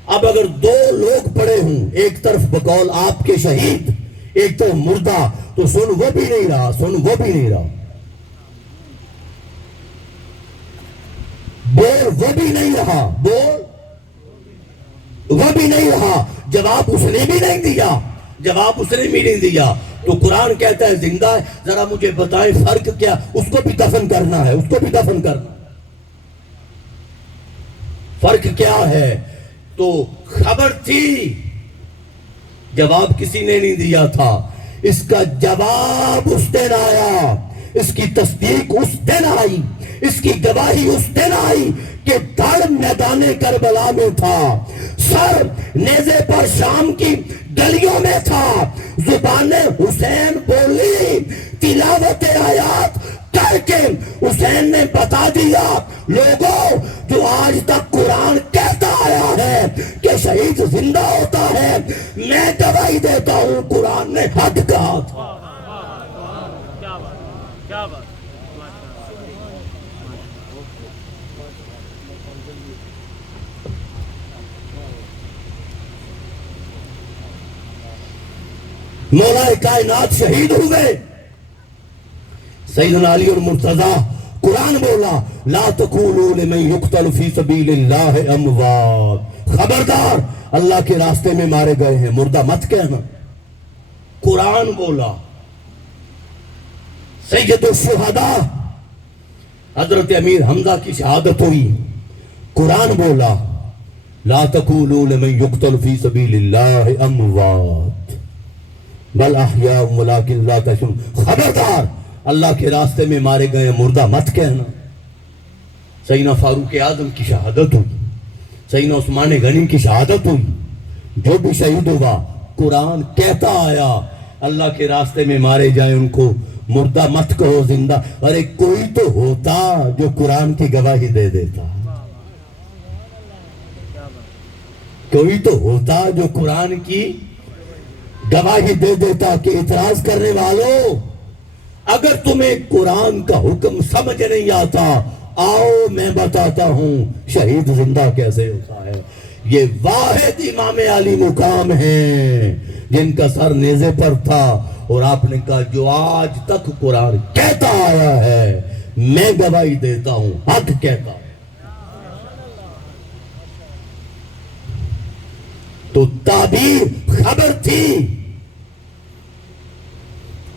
اب اگر دو لوگ پڑے ہوں، ایک طرف بقول آپ کے شہید، ایک طرف مردہ، تو سن وہ بھی نہیں رہا، سن وہ بھی نہیں رہا، بول وہ بھی نہیں رہا، بول وہ بھی نہیں رہا. جواب اس نے بھی نہیں دیا، جواب اس نے بھی نہیں دیا. تو قرآن کہتا ہے زندہ ہے. ذرا مجھے بتائیں فرق کیا؟ اس کو بھی دفن کرنا ہے، اس کو بھی دفن کرنا، فرق کیا ہے؟ تو خبر تھی، جواب کسی نے نہیں دیا تھا. اس کا جواب اس دن آیا، اس کی تصدیق اس دن آئی، اس کی گواہی اس دن آئی کہ دھڑ میدان کربلا میں تھا، سر نیزے پر شام کی گلیوں میں تھا، زبان حسین بولی، تلاوت آیات کر کے حسین نے بتا دیا لوگوں جو آج تک قرآن کہتا آیا ہے کہ شہید زندہ ہوتا ہے، میں گواہی دیتا ہوں قرآن نے حق کہا تھا۔ کیا بات مولا کائنات شہید ہوئے، سیدنا علی اور مرتضی، قرآن بولا لا تقولوا لمن یقتل فی سبیل اللہ اموات، خبردار اللہ کے راستے میں مارے گئے ہیں مردہ مت کہنا۔ قرآن بولا سید الشہداء حضرت امیر حمزہ کی شہادت ہوئی، قرآن بولا لا تقولوا لمن یقتل فی سبیل اللہ اموات بل احیاء ولکن لا تشعرون، خبردار اللہ کے راستے میں مارے گئے مردہ مت کہنا۔ سیدنا فاروق اعظم کی شہادت ہوئی، سیدنا عثمان غنی کی شہادت ہوئی، جو بھی شہید ہوا قرآن کہتا آیا اللہ کے راستے میں مارے جائیں ان کو مردہ مت کہو زندہ۔ ارے کوئی تو ہوتا جو قرآن کی گواہی دے دیتا، کوئی تو ہوتا جو قرآن کی گواہی دے دیتا کہ اعتراض کرنے والوں اگر تمہیں قرآن کا حکم سمجھ نہیں آتا آؤ میں بتاتا ہوں شہید زندہ کیسے ہوتا ہے۔ یہ واحد امام علی مقام ہیں جن کا سر نیزے پر تھا اور آپ نے کہا جو آج تک قرآن کہتا آیا ہے میں گواہی دیتا ہوں حق کہتا ہوں۔ تو تعبیر خبر تھی،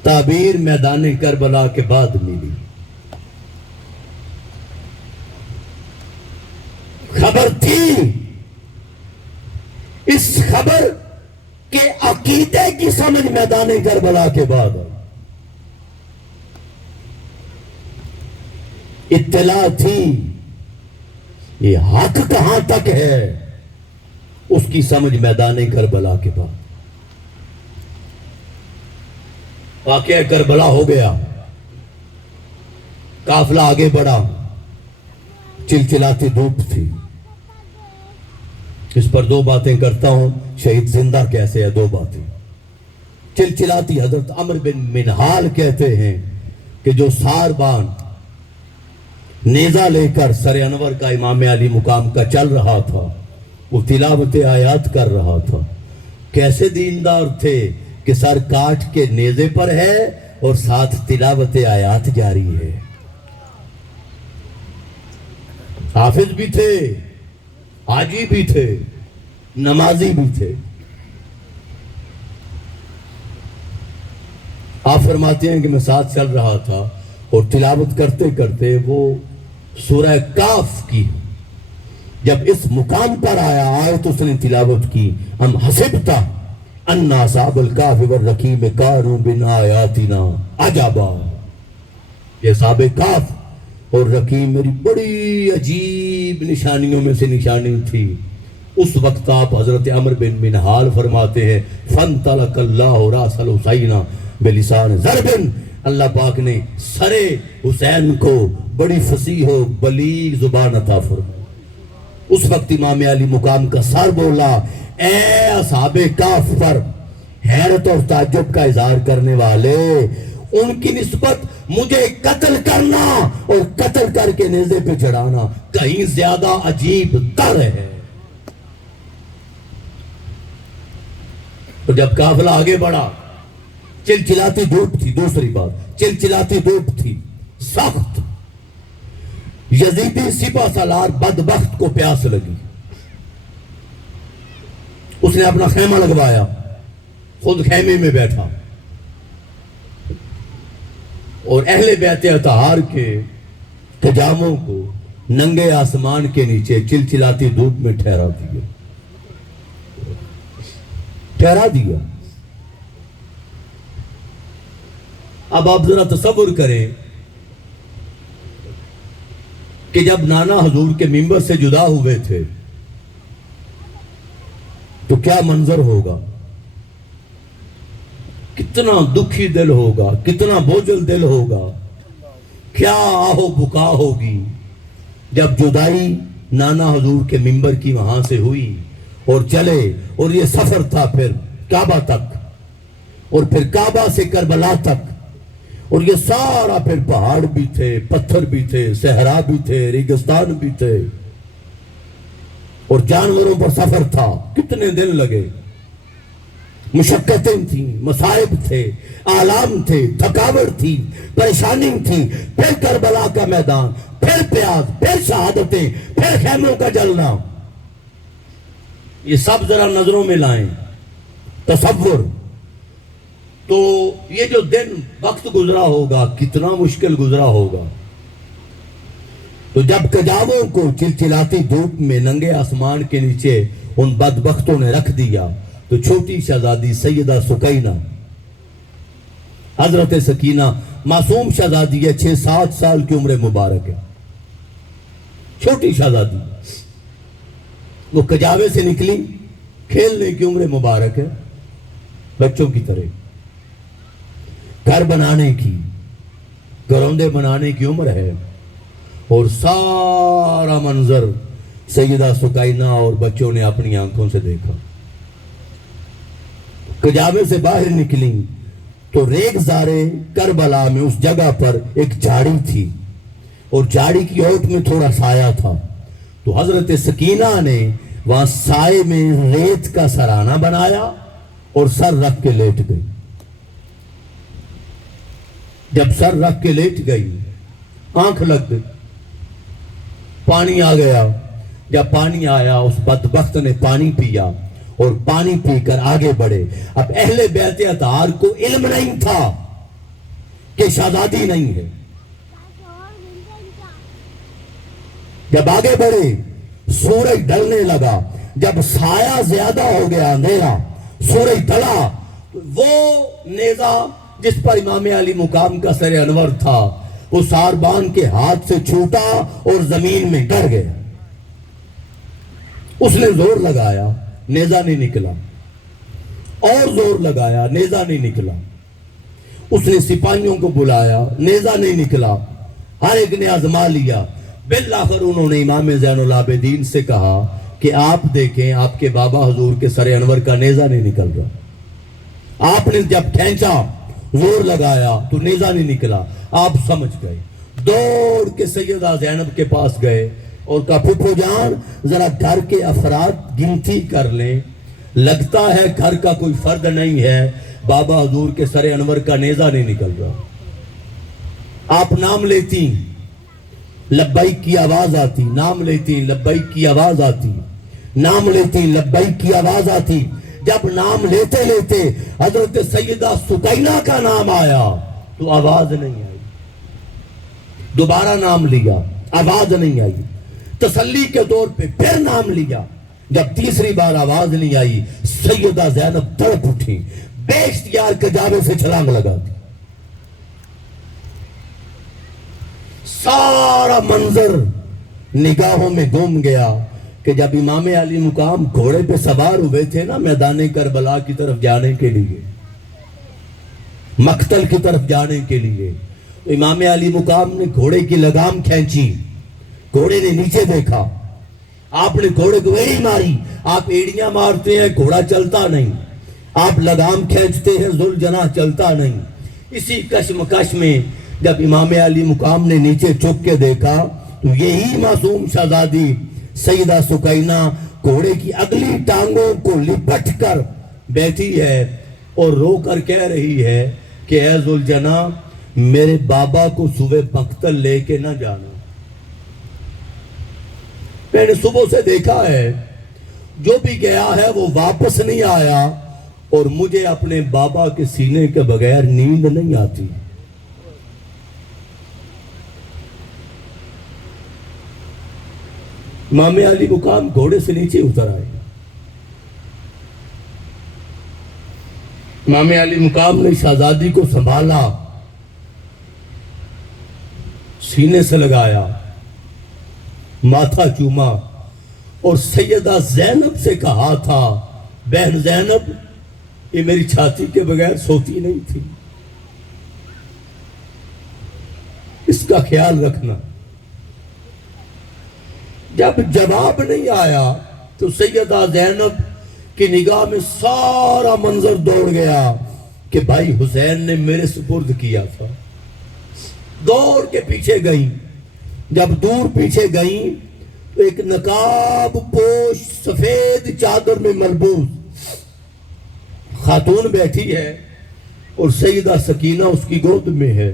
تعبیر میدان کربلا کے بعد ملی، خبر تھی، اس خبر کے عقیدے کی سمجھ میدان کربلا کے بعد آئی، اطلاع تھی یہ حق کہاں تک ہے اس کی سمجھ میدان کربلا کے بعد۔ واقعہ کربلا ہو گیا، قافلہ آگے بڑھا، چلچلاتی دھوپ تھی۔ اس پر دو باتیں کرتا ہوں، شہید زندہ کیسے ہے، دو باتیں۔ چلچلاتی حضرت عمر بن منہال کہتے ہیں کہ جو ساربان نیزہ لے کر سر انور کا امام علی مقام کا چل رہا تھا وہ تلاوت آیات کر رہا تھا، کیسے دیندار تھے کہ سر کاٹ کے نیزے پر ہے اور ساتھ تلاوت آیات جاری ہے۔ حافظ بھی تھے، حاجی بھی تھے، نمازی بھی تھے۔ آپ فرماتے ہیں کہ میں ساتھ چل رہا تھا اور تلاوت کرتے کرتے وہ سورہ کاف کی جب اس مقام پر آیا آیت اس نے تلاوت کی، ہم حسبتا ان اصحاب الکہف والرقیم کانوا من آیاتنا عجبا، یہ اصحاب کہف اور رقیم میری بڑی عجیب نشانیوں میں سے نشانی تھی۔ اس وقت آپ حضرت عمر بن منہال فرماتے ہیں فانطلق اللہ راس الحسین بلسان ضرب، اللہ پاک نے سر حسین کو بڑی فصیح و بلیغ زبان عطا فرمائی۔ اس وقت امام علی مقام کا سر بولا اے اصحاب کہف پر حیرت اور تعجب کا اظہار کرنے والے، ان کی نسبت مجھے قتل کرنا اور قتل کر کے نیزے پہ چڑھانا کہیں زیادہ عجیب تر ہے۔ تو جب قافلہ آگے بڑھا چلچلاتی دھوپ تھی، دوسری بات چلچلاتی دھوپ تھی سخت، یزیدی سپہ سالار بدبخت کو پیاس لگی، اس نے اپنا خیمہ لگوایا، خود خیمے میں بیٹھا اور اہل بیت اطہار کے خجاموں کو ننگے آسمان کے نیچے چلچلاتی دھوپ میں ٹھہرا دیا۔ اب آپ ذرا تصور کریں کہ جب نانا حضور کے منبر سے جدا ہوئے تھے تو کیا منظر ہوگا، کتنا دکھی دل ہوگا، کتنا بوجھل دل ہوگا کیا آہو بکا ہوگی جب جدائی نانا حضور کے منبر کی وہاں سے ہوئی اور چلے، اور یہ سفر تھا پھر کعبہ تک، اور پھر کعبہ سے کربلا تک، اور یہ سارا پھر پہاڑ بھی تھے، پتھر بھی تھے، صحرا بھی تھے، ریگستان بھی تھے، اور جانوروں پر سفر تھا، کتنے دن لگے، مشقتیں تھیں، مصائب تھے، آلام تھے، تھکاوٹ تھی، پریشانی تھی، پھر کربلا کا میدان، پھر پیاس، پھر شہادتیں، پھر خیموں کا جلنا. یہ سب ذرا نظروں میں لائیں، تصور. تو یہ جو دن وقت گزرا ہوگا کتنا مشکل گزرا ہوگا. تو جب کجاووں کو چلچلاتی دھوپ میں ننگے آسمان کے نیچے ان بدبختوں نے رکھ دیا، تو چھوٹی شہزادی سیدہ سکینہ، حضرت سکینہ معصوم شہزادی ہے، 6-7 سال کی عمر مبارک ہے، چھوٹی شہزادی، وہ کجاوے سے نکلی، کھیلنے کی عمر مبارک ہے، بچوں کی طرح، گھر بنانے کی، گروندے بنانے کی عمر ہے، اور سارا منظر سیدہ سکینہ اور بچوں نے اپنی آنکھوں سے دیکھا. کجاوے سے باہر نکلی تو ریگزارے کربلا میں اس جگہ پر ایک جھاڑی تھی، اور جھاڑی کی اوٹ میں تھوڑا سایہ تھا. تو حضرت سکینہ نے وہاں سائے میں ریت کا سرانہ بنایا اور سر رکھ کے لیٹ گئی. جب سر رکھ کے لیٹ گئی، آنکھ لگ گئی، پانی آ گیا. جب پانی آیا اس بدبخت نے پانی پیا اور پانی پی کر آگے بڑھے. اب اہل بیت اطہار کو علم نہیں تھا کہ شہزادی نہیں ہے. جب آگے بڑھے سورج ڈھلنے لگا، جب سایہ زیادہ ہو گیا، اندھیرا، سورج ڈھلا، وہ نیزہ جس پر امام علی مقام کا سر انور تھا وہ ساربان کے ہاتھ سے چھوٹا اور زمین میں گر گیا. اس نے زور لگایا، نیزہ نہیں نکلا، اور زور لگایا، نیزہ نہیں نکلا. اس نے سپاہیوں کو بلایا، نیزہ نہیں نکلا، ہر ایک نے آزما لیا. بالآخر انہوں نے امام زین العابدین سے کہا کہ آپ دیکھیں آپ کے بابا حضور کے سر انور کا نیزہ نہیں نکل رہا. آپ نے جب کھینچا، زور لگایا تو نیزہ نہیں نکلا. آپ سمجھ گئے، دوڑ کے سیدہ زینب کے پاس گئے اور کہا پھپھو جان ذرا گھر کے افراد گنتی کر لیں، لگتا ہے گھر کا کوئی فرد نہیں ہے، بابا حضور کے سر انور کا نیزہ نہیں نکل رہا. آپ نام لیتی، لبیک کی آواز آتی، نام لیتی، لبیک کی آواز آتی، نام لیتی، لبیک کی آواز آتی. جب نام لیتے لیتے حضرت سیدہ سکینہ کا نام آیا تو آواز نہیں آئی. دوبارہ نام لیا، آواز نہیں آئی. تسلی کے طور پہ پھر نام لیا. جب تیسری بار آواز نہیں آئی، سیدہ زینب تڑپ اٹھی، بے اختیار کجاوے سے چھلانگ لگا دی. سارا منظر نگاہوں میں گم گیا کہ جب امام علی مقام گھوڑے پہ سوار ہوئے تھے نا میدان کربلا کی طرف جانے کے لیے، مقتل کی طرف جانے کے لیے، امام علی مقام نے گھوڑے کی لگام کھینچی. گھوڑے نے نیچے دیکھا، آپ نے گھوڑے کو ایڑی ماری. آپ ایڑیاں مارتے ہیں گھوڑا چلتا نہیں، آپ لگام کھینچتے ہیں ذوالجناح چلتا نہیں. اسی کشمکش میں جب امام علی مقام نے نیچے چک کے دیکھا تو یہی معصوم شہزادی سیدہ سکینہ گھوڑے کی اگلی ٹانگوں کو لپٹ کر بیٹھی ہے اور رو کر کہہ رہی ہے کہ اے ذوالجناح میرے بابا کو صبح مقتل لے کے نہ جانا. میں نے صبح سے دیکھا ہے جو بھی گیا ہے وہ واپس نہیں آیا، اور مجھے اپنے بابا کے سینے کے بغیر نیند نہیں آتی. امام علی مقام گھوڑے سے نیچے اتر آئے. امام علی مقام نے شہزادی کو سنبھالا، سینے سے لگایا، ماتھا چوما، اور سیدہ زینب سے کہا تھا بہن زینب یہ میری چھاتی کے بغیر سوتی نہیں تھی، اس کا خیال رکھنا۔ جب جواب نہیں آیا تو سیدہ زینب کی نگاہ میں سارا منظر دوڑ گیا کہ بھائی حسین نے میرے سپرد کیا تھا۔ دوڑ کے پیچھے گئیں، جب دور پیچھے گئیں تو ایک نقاب پوش سفید چادر میں ملبوس خاتون بیٹھی ہے اور سیدہ سکینہ اس کی گود میں ہے۔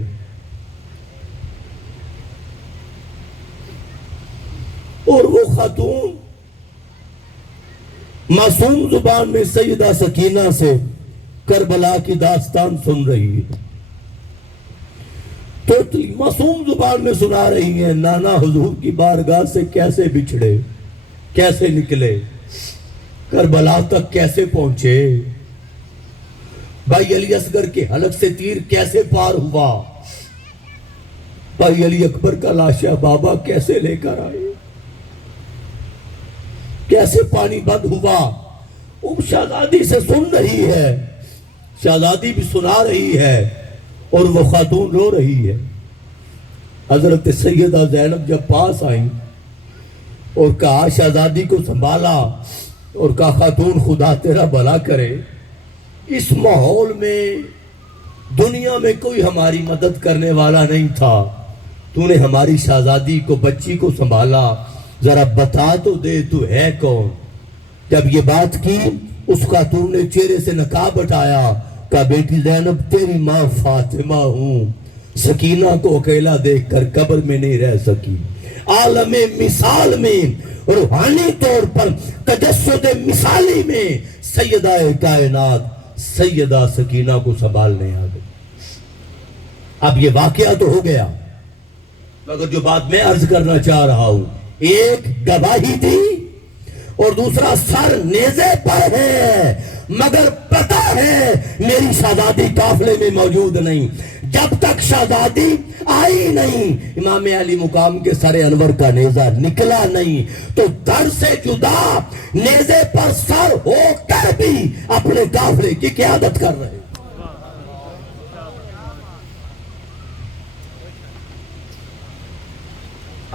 اور وہ خاتون معصوم زبان میں سیدہ سکینہ سے کربلا کی داستان سن رہی ہے، تو معصوم زبان میں سنا رہی ہیں نانا حضور کی بارگاہ سے کیسے بچھڑے، کیسے نکلے، کربلا تک کیسے پہنچے، بھائی علی اصغر کے حلق سے تیر کیسے پار ہوا، بھائی علی اکبر کا لاشا بابا کیسے لے کر آئے، کیسے پانی بند ہوا۔ وہ شہزادی سے سن رہی ہے، شہزادی بھی سنا رہی ہے اور وہ خاتون رو رہی ہے۔ حضرت سیدہ زینب جب پاس آئیں اور کہا شہزادی کو سنبھالا اور کہا خاتون خدا تیرا بھلا کرے، اس ماحول میں دنیا میں کوئی ہماری مدد کرنے والا نہیں تھا، تو نے ہماری شہزادی کو بچی کو سنبھالا، ذرا بتا تو دے تو ہے کون۔ جب یہ بات کی اس خاتون نے چہرے سے نقاب ہٹایا، کہا بیٹی زینب تیری ماں فاطمہ ہوں، سکینہ کو اکیلا دیکھ کر قبر میں نہیں رہ سکی، عالم مثال میں روحانی طور پر تجسد مثالی میں سیدہ کائنات سیدہ سکینہ کو سنبھالنے آ گئی۔ اب یہ واقعہ تو ہو گیا، مگر جو بات میں عرض کرنا چاہ رہا ہوں، ایک گواہی دی اور دوسرا سر نیزے پر ہے، مگر پتہ ہے میری شہزادی قافلے میں موجود نہیں۔ جب تک شہزادی آئی نہیں، امام علی مقام کے سر انور کا نیزہ نکلا نہیں، تو در سے جدا نیزے پر سر ہو کر بھی اپنے قافلے کی قیادت کر رہے۔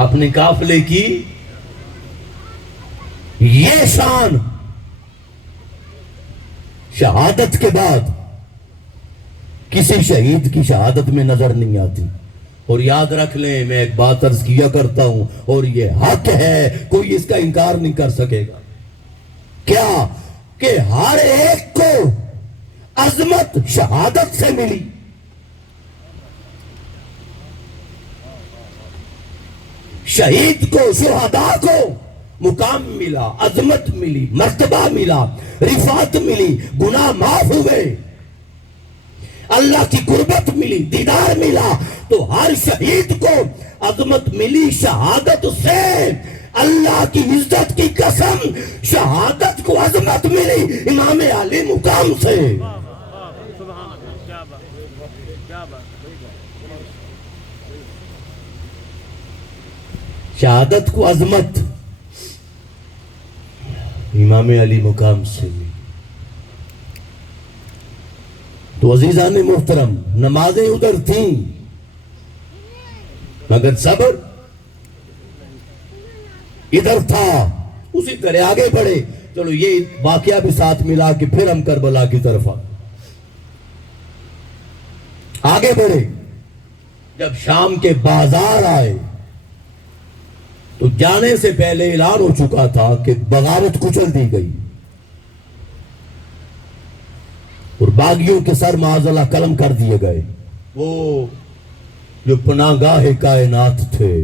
اپنے قافلے کی یہ شان شہادت کے بعد کسی شہید کی شہادت میں نظر نہیں آتی۔ اور یاد رکھ لیں، میں ایک بات عرض کیا کرتا ہوں اور یہ حق ہے، کوئی اس کا انکار نہیں کر سکے گا، کیا کہ ہر ایک کو عظمت شہادت سے ملی۔ شہید کو، شہداء کو مقام ملا، عظمت ملی، مرتبہ ملا، رفعت ملی، گناہ معاف ہوئے، اللہ کی قربت ملی، دیدار ملا۔ تو ہر شہید کو عظمت ملی شہادت سے، اللہ کی عزت کی قسم، شہادت کو عظمت ملی امام علی مقام سے۔ شہادت کو عظمت امام علی مقام سے۔ تو عزیزان محترم، نمازیں ادھر تھیں مگر صبر ادھر تھا، اسی طرح آگے بڑھے۔ چلو یہ واقعہ بھی ساتھ ملا کہ پھر ہم کربلا کی طرف آگے بڑھے۔ جب شام کے بازار آئے تو جانے سے پہلے اعلان ہو چکا تھا کہ بغاوت کچل دی گئی اور باغیوں کے سر معاذ اللہ قلم کر دیے گئے۔ وہ جو پناہ گاہ کائنات تھے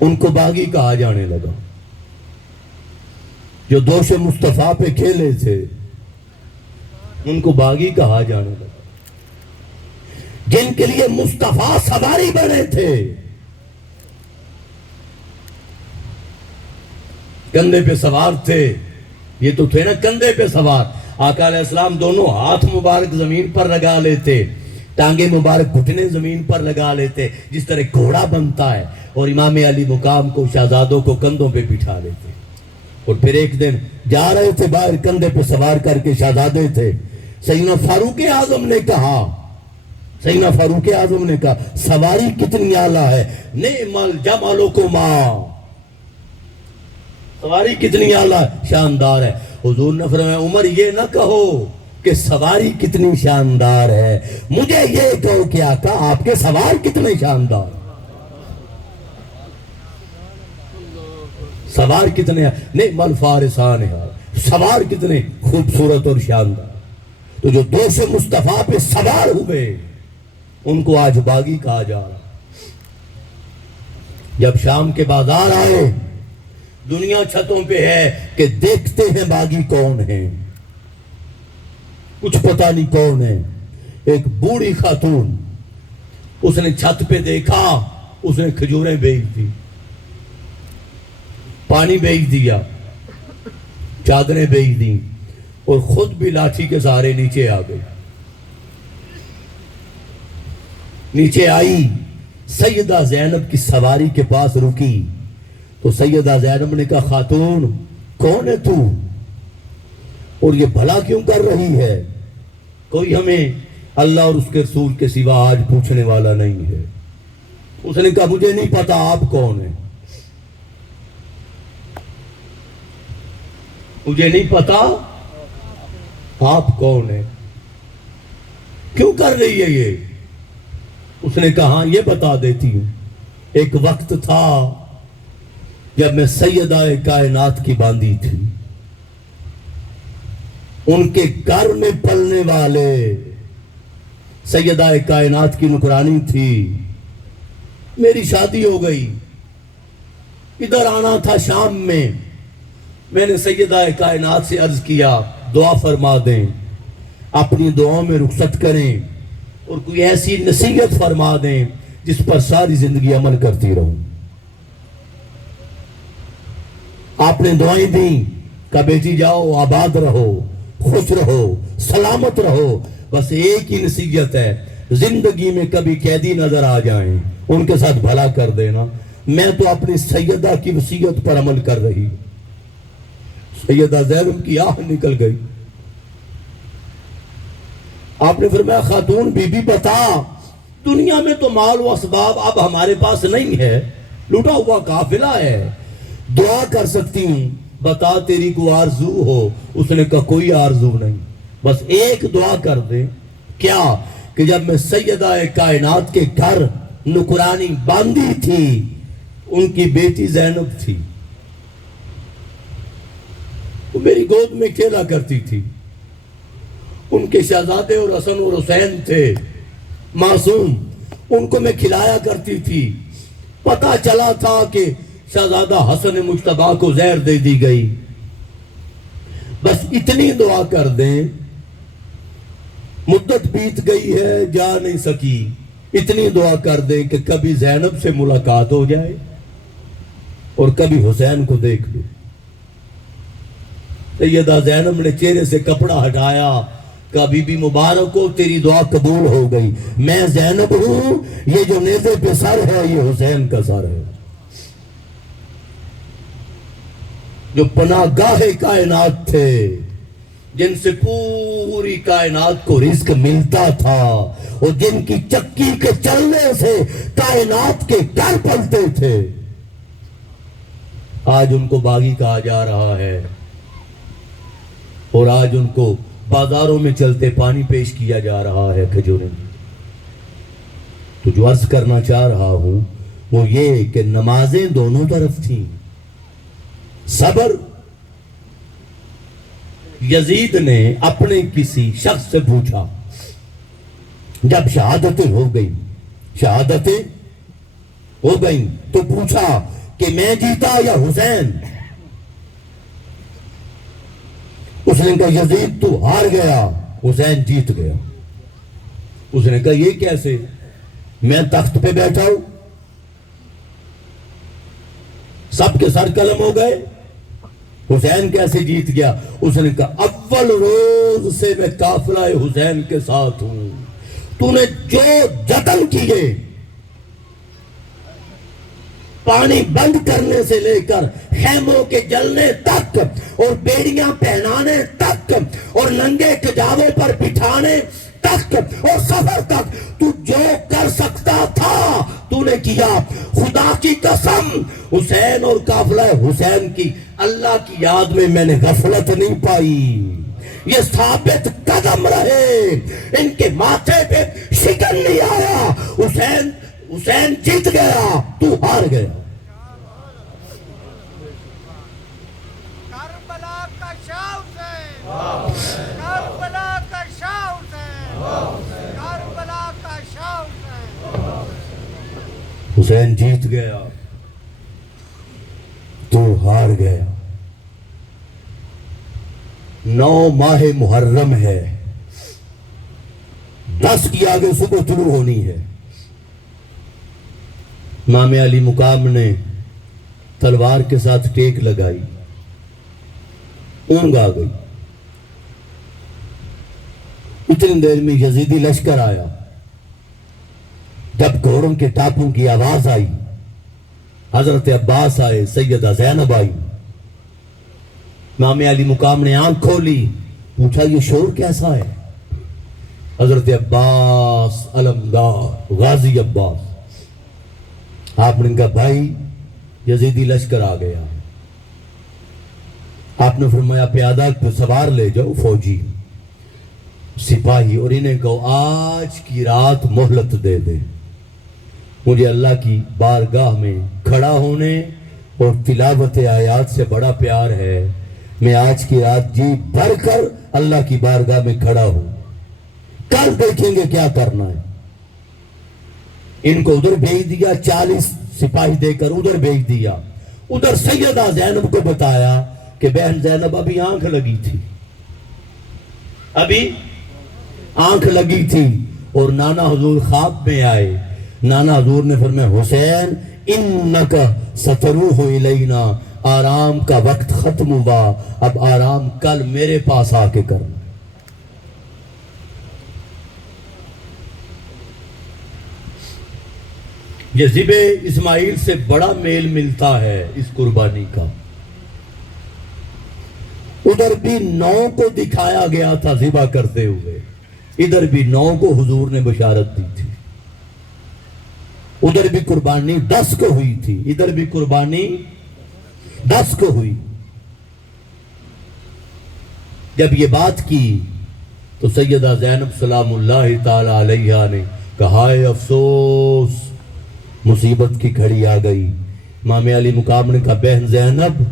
ان کو باغی کہا جانے لگا، جو دوش مصطفیٰ پہ کھیلے تھے ان کو باغی کہا جانے لگا، جن کے لیے مصطفیٰ سواری بنے تھے کندھے پہ سوار تھے، یہ تو تھے نا کندھے پہ سوار۔ آقا علیہ السلام دونوں ہاتھ مبارک زمین پر لگا لیتے، ٹانگیں مبارک گھٹنے زمین پر لگا لیتے جس طرح گھوڑا بنتا ہے، اور امام علی مقام کو، شہزادوں کو کندھوں پہ بٹھا لیتے۔ اور پھر ایک دن جا رہے تھے باہر، کندھے پہ سوار کر کے شہزادے تھے، سیدنا فاروق اعظم نے کہا سیدنا فاروق اعظم نے کہا سواری کتنی اعلیٰ ہے، نعم الجملکما، سواری کتنی اعلیٰ شاندار ہے۔ حضور نے فرمایا عمر یہ نہ کہو کہ سواری کتنی شاندار ہے، مجھے یہ کہو کہ آقا آپ کے سوار کتنے شاندار، سوار کتنے، نعم الفارسان ہے، سوار کتنے خوبصورت اور شاندار۔ تو جو دوش مصطفیٰ پہ سوار ہوئے ان کو آج باغی کہا جا رہا۔ جب شام کے بازار آئے دنیا چھتوں پہ ہے کہ دیکھتے ہیں باغی کون ہیں، کچھ پتہ نہیں کون ہے۔ ایک بوڑھی خاتون، اس نے چھت پہ دیکھا، اس نے کھجوریں بیچ دی، پانی بیچ دیا، چادریں بیچ دیں، اور خود بھی لاٹھی کے سہارے نیچے آ گئی۔ نیچے آئی، سیدہ زینب کی سواری کے پاس رکی تو سیدہ زینب نے کہا خاتون کون ہے تو، اور یہ بھلا کیوں کر رہی ہے؟ کوئی ہمیں اللہ اور اس کے رسول کے سوا آج پوچھنے والا نہیں ہے۔ اس نے کہا مجھے نہیں پتا آپ کون ہیں، مجھے نہیں پتا آپ کون ہیں، کیوں کر رہی ہے یہ؟ اس نے کہا ہاں یہ بتا دیتی ہوں، ایک وقت تھا جب میں سیدہ کائنات کی باندھی تھی، ان کے گھر میں پلنے والے سیدہ کائنات کی نکرانی تھی، میری شادی ہو گئی، ادھر آنا تھا شام میں نے سیدہ کائنات سے عرض کیا دعا فرما دیں، اپنی دعاؤں میں رخصت کریں اور کوئی ایسی نصیحت فرما دیں جس پر ساری زندگی عمل کرتی رہوں۔ آپ نے دعائیں دیں، کہا بیٹی جاؤ آباد رہو، خوش رہو، سلامت رہو، بس ایک ہی نصیحت ہے، زندگی میں کبھی قیدی نظر آ جائیں ان کے ساتھ بھلا کر دینا۔ میں تو اپنی سیدہ کی وصیت پر عمل کر رہی۔ سیدہ زینب کی آہ نکل گئی۔ آپ نے فرمایا خاتون بی بی بتا، دنیا میں تو مال و اسباب اب ہمارے پاس نہیں ہے، لوٹا ہوا قافلہ ہے، دعا کر سکتی ہوں، بتا تیری کوئی آرزو ہو۔ اس نے کہا کوئی آرزو نہیں، بس ایک دعا کر دے۔ کیا؟ کہ جب میں سیدہ کائنات کے گھر نکرانی باندھی تھی ان کی بیٹی زینب تھی، وہ میری گود میں کھیلا کرتی تھی، ان کے شہزادے اور حسن اور حسین تھے معصوم، ان کو میں کھلایا کرتی تھی۔ پتہ چلا تھا کہ شہزادہ حسن مجتبیٰ کو زہر دے دی گئی، بس اتنی دعا کر دیں، مدت بیت گئی ہے جا نہیں سکی، اتنی دعا کر دیں کہ کبھی زینب سے ملاقات ہو جائے اور کبھی حسین کو دیکھ لو۔ سیدہ زینب نے چہرے سے کپڑا ہٹایا، کہا بی بی مبارک ہو تیری دعا قبول ہو گئی، میں زینب ہوں، یہ جو نیزے پہ سر ہے یہ حسین کا سر ہے، جو پناہ گاہ کائنات تھے، جن سے پوری کائنات کو رزق ملتا تھا اور جن کی چکی کے چلنے سے کائنات کے گھر پلتے تھے، آج ان کو باغی کہا جا رہا ہے اور آج ان کو بازاروں میں چلتے پانی پیش کیا جا رہا ہے کھجوریں۔ تو جو عرض کرنا چاہ رہا ہوں وہ یہ کہ نمازیں دونوں طرف تھیں، صبر۔ یزید نے اپنے کسی شخص سے پوچھا جب شہادتیں ہو گئیں تو پوچھا کہ میں جیتا یا حسین؟ اس نے کہا یزید تو ہار گیا، حسین جیت گیا۔ اس نے کہا یہ کیسے؟ میں تخت پہ بیٹھا ہوں، سب کے سر قلم ہو گئے، حسین کیسے جیت گیا؟ اس نے کہا اول روز سے میں قافلہ حسین کے ساتھ ہوں، تو نے جو جتن کیے، پانی بند کرنے سے لے کر خیموں کے جلنے تک اور بیڑیاں پہنانے تک اور ننگے کجاووں پر بٹھانے تک تک اور سفر تک تو جو کر سکتا تھا تو نے کیا. خدا کی قسم حسین اور قافلہ حسین کی اللہ کی یاد میں نے غفلت نہیں پائی. یہ ثابت قدم رہے, ان کے ماتھے پہ شکن نہیں آیا. حسین جیت گیا, تو ہار گیا. کربلا کا شاہ حسین, کربلا کا شاہ حسین, کربلا کا شاہ حسین. حسین جیت گیا, تو ہار گیا. 9 ماہ محرم ہے, 10 کی آگے صبح طلوع ہونی ہے. امام علی مقام نے تلوار کے ساتھ ٹیک لگائی, اونگ آ گئی. اتنی دیر میں یزیدی لشکر آیا. جب گھوڑوں کے ٹاپوں کی آواز آئی, حضرت عباس آئے, سیدہ زینب آئی. امام علی مقام نے آنکھ کھولی, پوچھا یہ شور کیسا ہے؟ حضرت عباس علمدار غازی عباس. آپ نے کہا بھائی یزیدی لشکر آ گیا. آپ نے فرمایا پیادہ پہ سوار لے جاؤ فوجی سپاہی, اور انہیں کہو آج کی رات مہلت دے دے. مجھے اللہ کی بارگاہ میں کھڑا ہونے اور تلاوت آیات سے بڑا پیار ہے. میں آج کی رات جی بھر کر اللہ کی بارگاہ میں کھڑا ہوں, کل دیکھیں گے کیا کرنا ہے. ان کو ادھر بھیج دیا, 40 سپاہی دے کر ادھر بھیج دیا. ادھر سیدہ زینب کو بتایا کہ بہن زینب ابھی آنکھ لگی تھی, ابھی آنکھ لگی تھی. اور نانا حضور خواب میں آئے. نانا حضور نے فرمایا حسین انکا ستروح الینا, آرام کا وقت ختم ہوا, اب آرام کل میرے پاس آ کے کرنا. یہ ذبح اسماعیل سے بڑا میل ملتا ہے اس قربانی کا. ادھر بھی 9 کو دکھایا گیا تھا ذبح کرتے ہوئے, ادھر بھی 9 کو حضور نے بشارت دی تھی. ادھر بھی قربانی 10 کو ہوئی تھی, ادھر بھی قربانی 10 کو ہوئی. جب یہ بات کی تو سیدہ زینب سلام اللہ تعالی علیہا نے کہا ہے افسوس, مصیبت کی گھڑی آ گئی. امام علی مقام نے کہا بہن زینب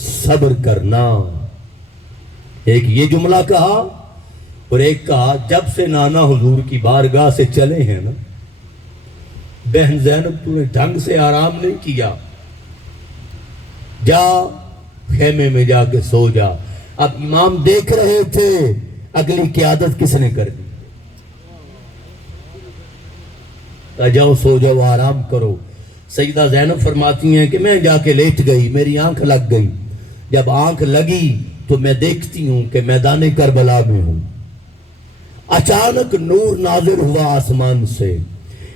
صبر کرنا. ایک یہ جملہ کہا اور ایک کہا جب سے نانا حضور کی بارگاہ سے چلے ہیں نا بہن زینب تو نے ڈھنگ سے آرام نہیں کیا, جا خیمے میں جا کے سو جا. اب امام دیکھ رہے تھے اگلی قیادت کس نے کر دی. جاؤ سو جاؤ آرام کرو. سیدہ زینب فرماتی ہیں کہ میں جا کے لیٹ گئی, میری آنکھ لگ گئی. جب آنکھ لگی تو میں دیکھتی ہوں کہ میدان کربلا میں ہوں. اچانک نور نازل ہوا آسمان سے,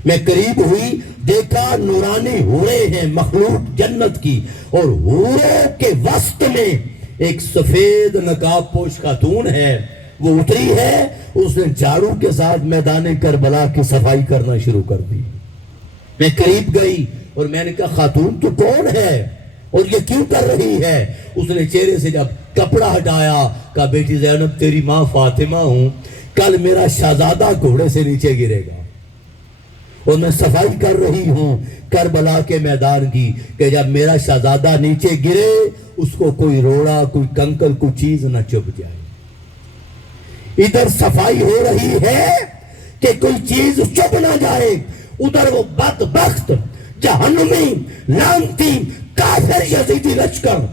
میں قریب ہوئی, دیکھا نورانی حورے ہیں مخلوق جنت کی, اور حوروں کے وسط میں ایک سفید نقاب پوش خاتون ہے. وہ اتری ہے, اس نے جھاڑو کے ساتھ میدان کربلا کی صفائی کرنا شروع کر دی. میں قریب گئی اور میں نے کہا خاتون تو کون ہے اور یہ کیوں کر رہی ہے؟ اس نے چہرے سے جب کپڑا ہٹایا کہا بیٹی زینب تیری ماں فاطمہ ہوں, کل میرا شہزادہ گھوڑے سے نیچے گرے گا اور میں صفائی کر رہی ہوں کربلا کے میدان کی کہ جب میرا شہزادہ نیچے گرے اس کو کوئی روڑا, کوئی کنکر, کوئی چیز نہ چبھ جائے. ادھر صفائی ہو رہی ہے کہ کوئی چیز چبھ نہ جائے, ادھر وہ بدبخت جہنمی لعنتی کافر یزیدی لشکر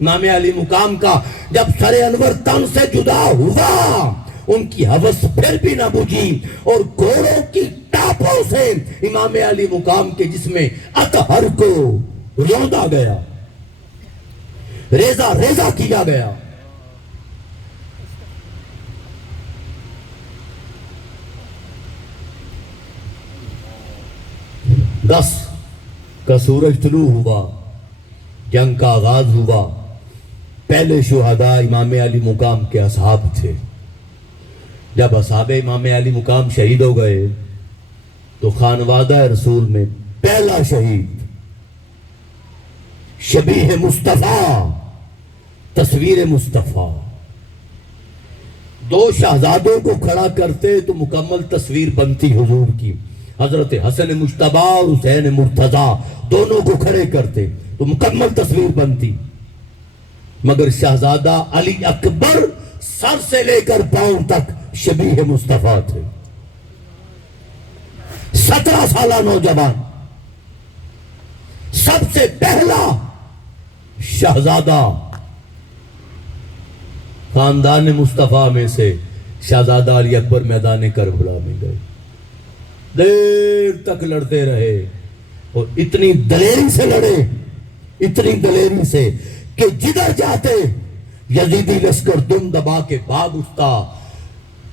امام علی مقام کا جب سر انور تن سے جدا ہوا ان کی حوث پھر بھی نہ بجھی, اور گھوڑوں کی ٹاپوں سے امام علی مقام کے جسم اطہر کو روندا گیا, ریزہ ریزہ کیا گیا. دس کا سورج طلوع ہوا, جنگ کا آغاز ہوا. پہلے شہداء امام علی مقام کے اصحاب تھے. جب اصحاب امام علی مقام شہید ہو گئے تو خانوادہ رسول میں پہلا شہید شبیہ مصطفیٰ، تصویر مصطفیٰ، دو شہزادوں کو کھڑا کرتے تو مکمل تصویر بنتی حضور کی. حضرت حسن مجتبی اور حسین مرتضی دونوں کو کھڑے کرتے تو مکمل تصویر بنتی. مگر شہزادہ علی اکبر سر سے لے کر پاؤں تک شبیہ مصطفیٰ تھے. 17 سالہ نوجوان، سب سے پہلا شہزادہ خاندان مصطفیٰ میں سے شہزادہ علی اکبر میدان کربلا میں گئے. دیر تک لڑتے رہے اور اتنی دلیری سے لڑے، اتنی دلیری سے کہ جدھر جاتے یزیدی لشکر دم دبا کے بھاگ اٹھتا.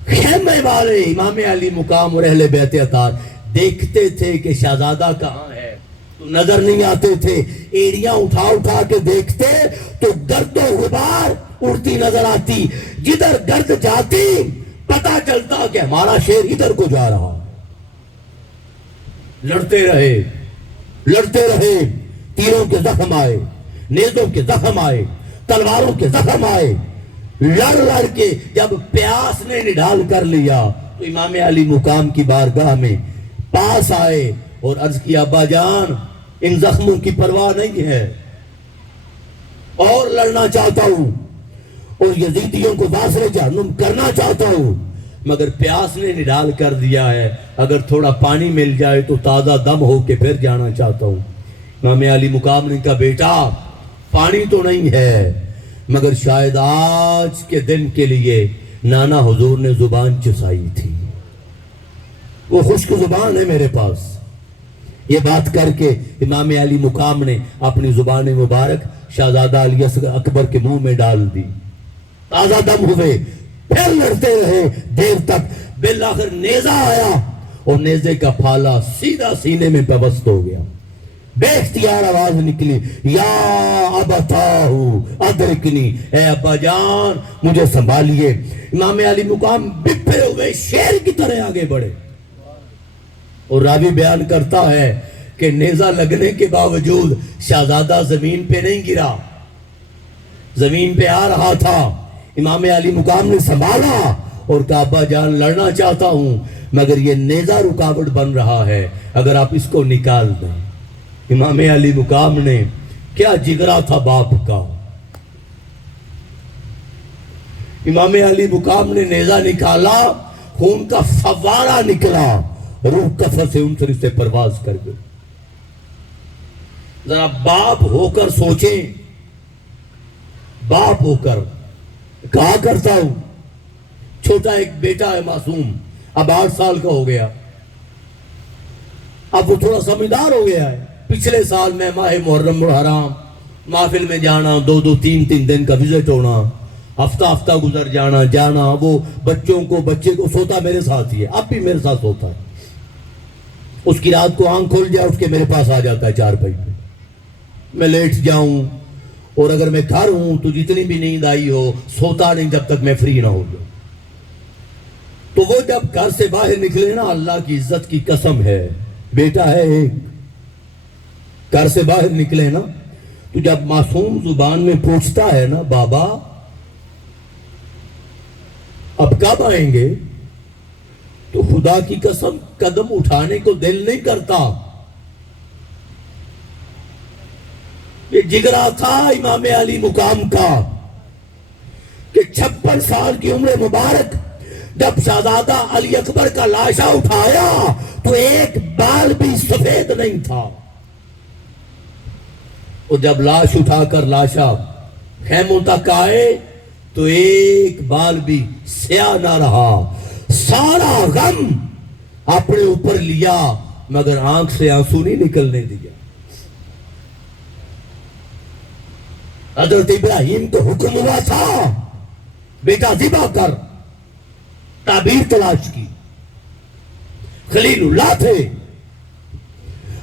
خیمے والے امام علی مقام اور اہل بیت اطہار دیکھتے تھے کہ شہزادہ کہاں ہے تو نظر نہیں آتے تھے. ایڑیاں اٹھا اٹھا کے دیکھتے تو گرد و غبار اڑتی نظر آتی. جدھر گرد جاتی پتا چلتا کہ ہمارا شیر ادھر کو جا رہا. لڑتے رہے، تیروں کے زخم آئے، نیزوں کے زخم آئے، تلواروں کے زخم آئے. لڑ کے جب پیاس نے نڈال کر لیا تو امام علی مقام کی بارگاہ میں پاس آئے اور عرض کیا ابا جان ان زخموں کی پرواہ نہیں ہے، اور لڑنا چاہتا ہوں اور یزیدیوں کو واصل جہنم کرنا چاہتا ہوں، مگر پیاس نے نڈال کر دیا ہے، اگر تھوڑا پانی مل جائے تو تازہ دم ہو کے پھر جانا چاہتا ہوں. امام علی مقام نے کہا بیٹا پانی تو نہیں ہے، مگر شاید آج کے دن کے لیے نانا حضور نے زبان چسائی تھی، وہ خشک زبان ہے میرے پاس. یہ بات کر کے امام علی مقام نے اپنی زبان مبارک شہزادہ علی اکبر کے منہ میں ڈال دی. تازہ دم ہوئے، پھر لڑتے رہے دیر تک. بالآخر نیزہ آیا اور نیزے کا پھالا سیدھا سینے میں پیوست ہو گیا. بے اختیار آواز نکلی یا ابتاہو ادرکنی، اے ابا جان مجھے سنبھالیے. امام علی مقام بپھرے ہوئے شیر کی طرح آگے بڑھے اور راوی بیان کرتا ہے کہ نیزہ لگنے کے باوجود شہزادہ زمین پہ نہیں گرا، زمین پہ آ رہا تھا. امام علی مقام نے سنبھالا اور کہا ابا جان لڑنا چاہتا ہوں مگر یہ نیزہ رکاوٹ بن رہا ہے، اگر آپ اس کو نکال دیں. امام علی مقام نے کیا جگرا تھا باپ کا. امام علی مقام نے نیزہ نکالا، خون کا فوارہ نکلا، روح کفر سے انسری سے پرواز کر گئی. ذرا باپ ہو کر سوچیں، باپ ہو کر کہا کرتا ہوں چھوٹا ایک بیٹا ہے معصوم، اب 8 سال کا ہو گیا، اب وہ تھوڑا سمجھدار ہو گیا ہے. پچھلے سال میں ماہ محرم الحرام محفل میں جانا، 2 3 دن کا وزٹ ہونا، ہفتہ گزر جانا، وہ بچے کو سوتا میرے ساتھ ہی ہے، اب بھی میرے ساتھ سوتا ہے. اس کی رات کو آنکھ کھول جائے اٹھ کے میرے پاس آ جاتا ہے چارپائی پہ، میں لیٹ جاؤں اور اگر میں گھر ہوں تو جتنی بھی نیند آئی ہو سوتا نہیں جب تک میں فری نہ ہو جاؤں. تو وہ جب گھر سے باہر نکلے نا، اللہ کی عزت کی قسم ہے، بیٹا ہے ایک، گھر سے باہر نکلے نا تو جب معصوم زبان میں پوچھتا ہے نا بابا اب کب آئیں گے، تو خدا کی قسم قدم اٹھانے کو دل نہیں کرتا. یہ جگرا تھا امام علی مقام کا کہ 56 سال کی عمر مبارک جب شہزادہ علی اکبر کا لاشا اٹھایا تو ایک بال بھی سفید نہیں تھا، اور جب لاش اٹھا کر لاشا خیموں تک آئے تو ایک بال بھی سیاہ نہ رہا. سارا غم اپنے اوپر لیا مگر آنکھ سے آنسو نہیں نکلنے دیا. حضرت ابراہیم کو حکم ہوا تھا بیٹا ذبح کر، تعبیر تلاش کی. خلیل اللہ تھے،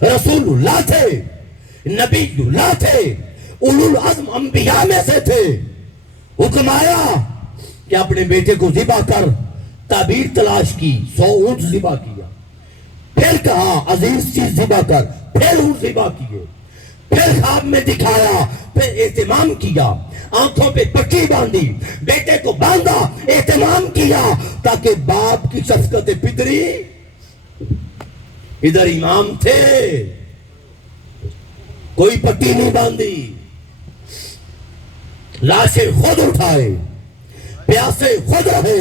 رسول اللہ تھے، نبی اللہ تھے، اولو العزم انبیاء میں سے تھے. حکم آیا کہ اپنے بیٹے کو ذبح کر، تعبیر تلاش کی، 100 اونٹ ذبح کیا، پھر کہا عزیز چیز ذبح کر، پھر اونٹ ذبح کیے، پھر خواب میں دکھایا، پھر اہتمام کیا، آنکھوں پہ پٹی باندھی، بیٹے کو باندھا، اہتمام کیا تاکہ باپ کی شفقت پدری۔ ادھر امام تھے، کوئی پٹی نہیں باندھی، لاشیں خود اٹھائے، پیاسے خود رہے،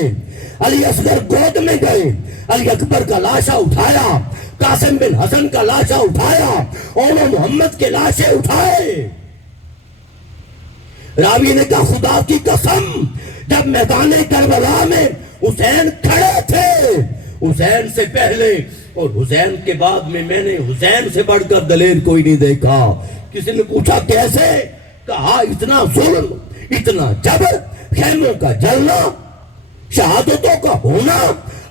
علی اصغر گود میں گئے، علی اکبر کا لاشا اٹھایا، قاسم بن حسن کا لاشا اٹھایا، اولو محمد کے لاشیں اٹھائے۔ راوی نے کہا خدا کی قسم، جب میدان کربلا میں حسین کھڑے تھے، حسین سے پہلے اور حسین کے بعد میں نے حسین سے بڑھ کر دلیر کوئی نہیں دیکھا۔ کسی نے پوچھا کیسے؟ کہا اتنا ظلم، اتنا جبر، خیموں کا جلنا، شہادتوں کا ہونا،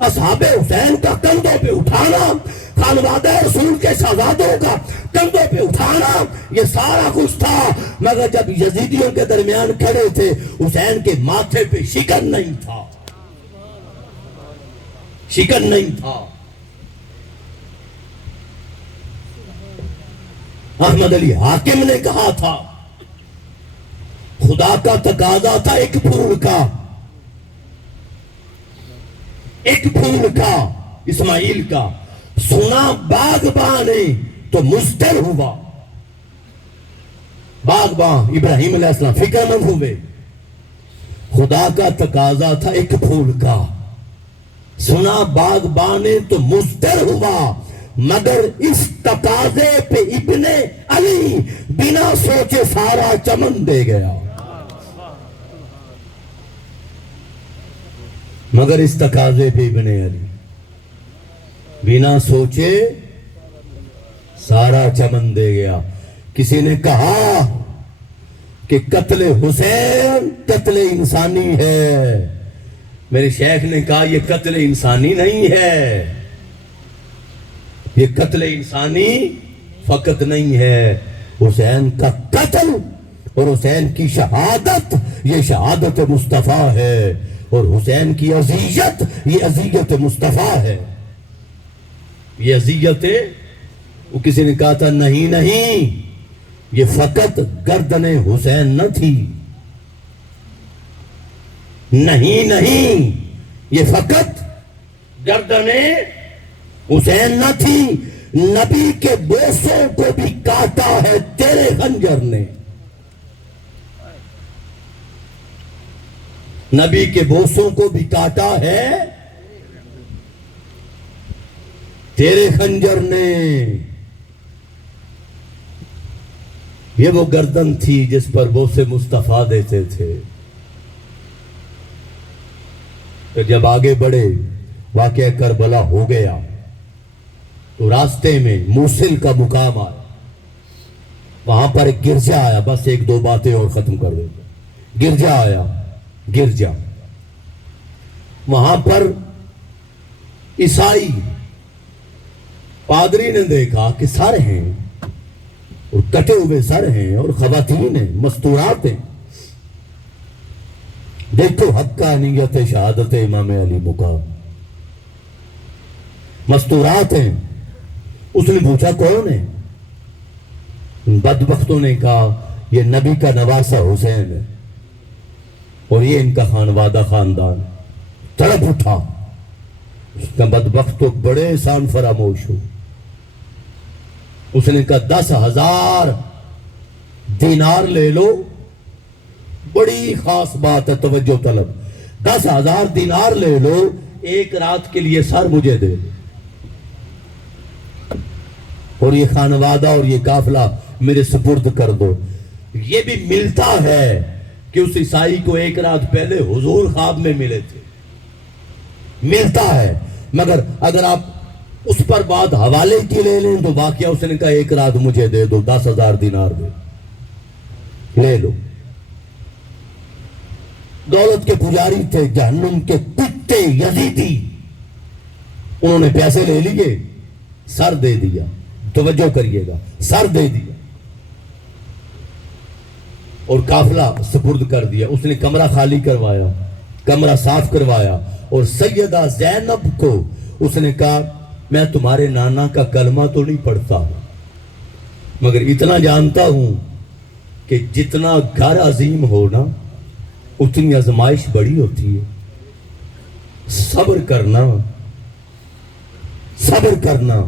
اصحاب حسین کا کندھوں پہ اٹھانا، خانوادہ رسول کے شہزادوں کا کندھوں پہ اٹھانا، یہ سارا کچھ تھا، مگر جب یزیدیوں کے درمیان کھڑے تھے حسین کے ماتھے پہ شکن نہیں تھا، شکن نہیں تھا۔ احمد علی حاکم نے کہا تھا خدا کا تقاضا تھا ایک پھول کا، ایک پھول کا، اسماعیل کا، سنا باغبان تو مزدر ہوا۔ باغبان ابراہیم علیہ السلام فکر مند ہوئے، خدا کا تقاضا تھا ایک پھول کا، سنا باغبان تو مزدر ہوا، مگر اس تقاضے پہ ابن علی بنا سوچے سارا چمن دے گیا، مگر اس تقاضے پہ ابن علی بنا سوچے سارا چمن دے گیا۔ کسی نے کہا کہ قتل حسین قتل انسانی ہے، میرے شیخ نے کہا یہ قتل انسانی نہیں ہے، یہ قتل انسانی فقط نہیں ہے، حسین کا قتل اور حسین کی شہادت یہ شہادت مصطفیٰ ہے، اور حسین کی اذیت یہ اذیت مصطفیٰ ہے، یہ اذیت ہے۔ وہ کسی نے کہا تھا نہیں نہیں، یہ فقط گردن حسین نہ تھی، نہیں نہیں، یہ فقط گردن حسین نہ تھی، نبی کے بوسوں کو بھی کاٹا ہے تیرے خنجر نے، نبی کے بوسوں کو بھی کاٹا ہے تیرے خنجر نے۔ یہ وہ گردن تھی جس پر بوسے مصطفیٰ دیتے تھے۔ تو جب آگے بڑھے، واقعہ کربلا ہو گیا، تو راستے میں موصل کا مقام آیا، وہاں پر ایک گرجا آیا، بس ایک دو باتیں اور ختم کر دیتا۔ گرجا آیا، گرجا، وہاں پر عیسائی پادری نے دیکھا کہ سر ہیں اور کٹے ہوئے سر ہیں اور خواتین ہیں، مستورات ہیں، دیکھو حقانیت شہادت امام علی مقام، مستورات ہیں۔ اس نے پوچھا کون ہے؟ بدبختوں نے کہا یہ نبی کا نواسہ حسین ہے اور یہ ان کا خانوادہ خاندان۔ تڑپ اٹھا، اس کا بدبخت تو بڑے احسان فراموش ہو۔ اس نے کہا 10,000 دینار لے لو، بڑی خاص بات ہے، توجہ طلب، 10,000 دینار لے لو، ایک رات کے لیے سر مجھے دے دو، اور یہ خانوادہ اور یہ قافلہ میرے سپرد کر دو۔ یہ بھی ملتا ہے کہ اس عیسائی کو ایک رات پہلے حضور خواب میں ملے تھے، ملتا ہے، مگر اگر آپ اس پر بات حوالے کی لے لیں تو واقعہ اس نے کہا ایک رات مجھے دے دو، 10,000 دینار دے لے لو۔ دولت کے پجاری تھے، جہنم کے کتے یزیدی، انہوں نے پیسے لے لیے، سر دے دیا، توجہ کریے گا، سر دے دیا اور قافلہ سپرد کر دیا۔ اس نے کمرہ خالی کروایا، کمرہ صاف کروایا اور سیدہ زینب کو اس نے کہا میں تمہارے نانا کا کلمہ تو نہیں پڑھتا مگر اتنا جانتا ہوں کہ جتنا گھر عظیم ہونا اتنی آزمائش بڑی ہوتی ہے، صبر کرنا صبر کرنا۔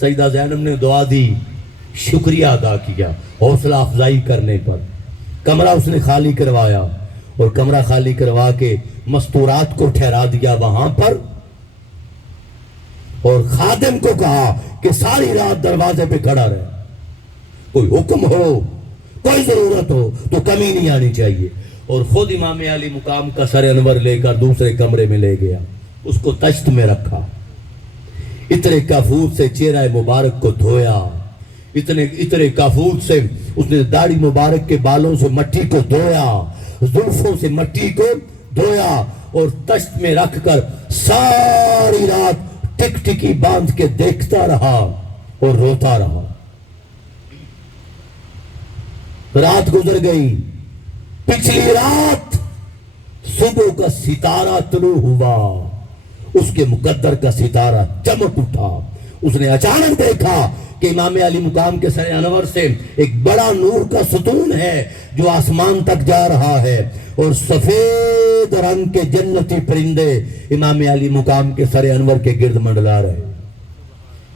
سیدہ زینب نے دعا دی، شکریہ ادا کیا حوصلہ افزائی کرنے پر۔ کمرہ اس نے خالی کروایا اور کمرہ خالی کروا کے مستورات کو ٹھہرا دیا وہاں پر، اور خادم کو کہا کہ ساری رات دروازے پہ کھڑا رہے، کوئی حکم ہو کوئی ضرورت ہو تو کمی نہیں آنی چاہیے۔ اور خود امام علی مقام کا سر انور لے کر دوسرے کمرے میں لے گیا، اس کو تشت میں رکھا، اتنے کافور سے چہرہ مبارک کو دھویا، اتنے کافور سے اس نے داڑھی مبارک کے بالوں سے مٹی کو دھویا، زلفوں سے مٹی کو دھویا، اور تشت میں رکھ کر ساری رات ٹک ٹکی باندھ کے دیکھتا رہا اور روتا رہا۔ رات گزر گئی، پچھلی رات صبح کا ستارہ طلوع ہوا، اس کے مقدر کا ستارہ چمک اٹھا۔ اس نے اچانک دیکھا کہ امام علی مقام کے سر انور سے ایک بڑا نور کا ستون ہے جو آسمان تک جا رہا ہے، اور سفید رنگ کے جنتی پرندے امام علی مقام کے سر انور کے گرد منڈلا رہے۔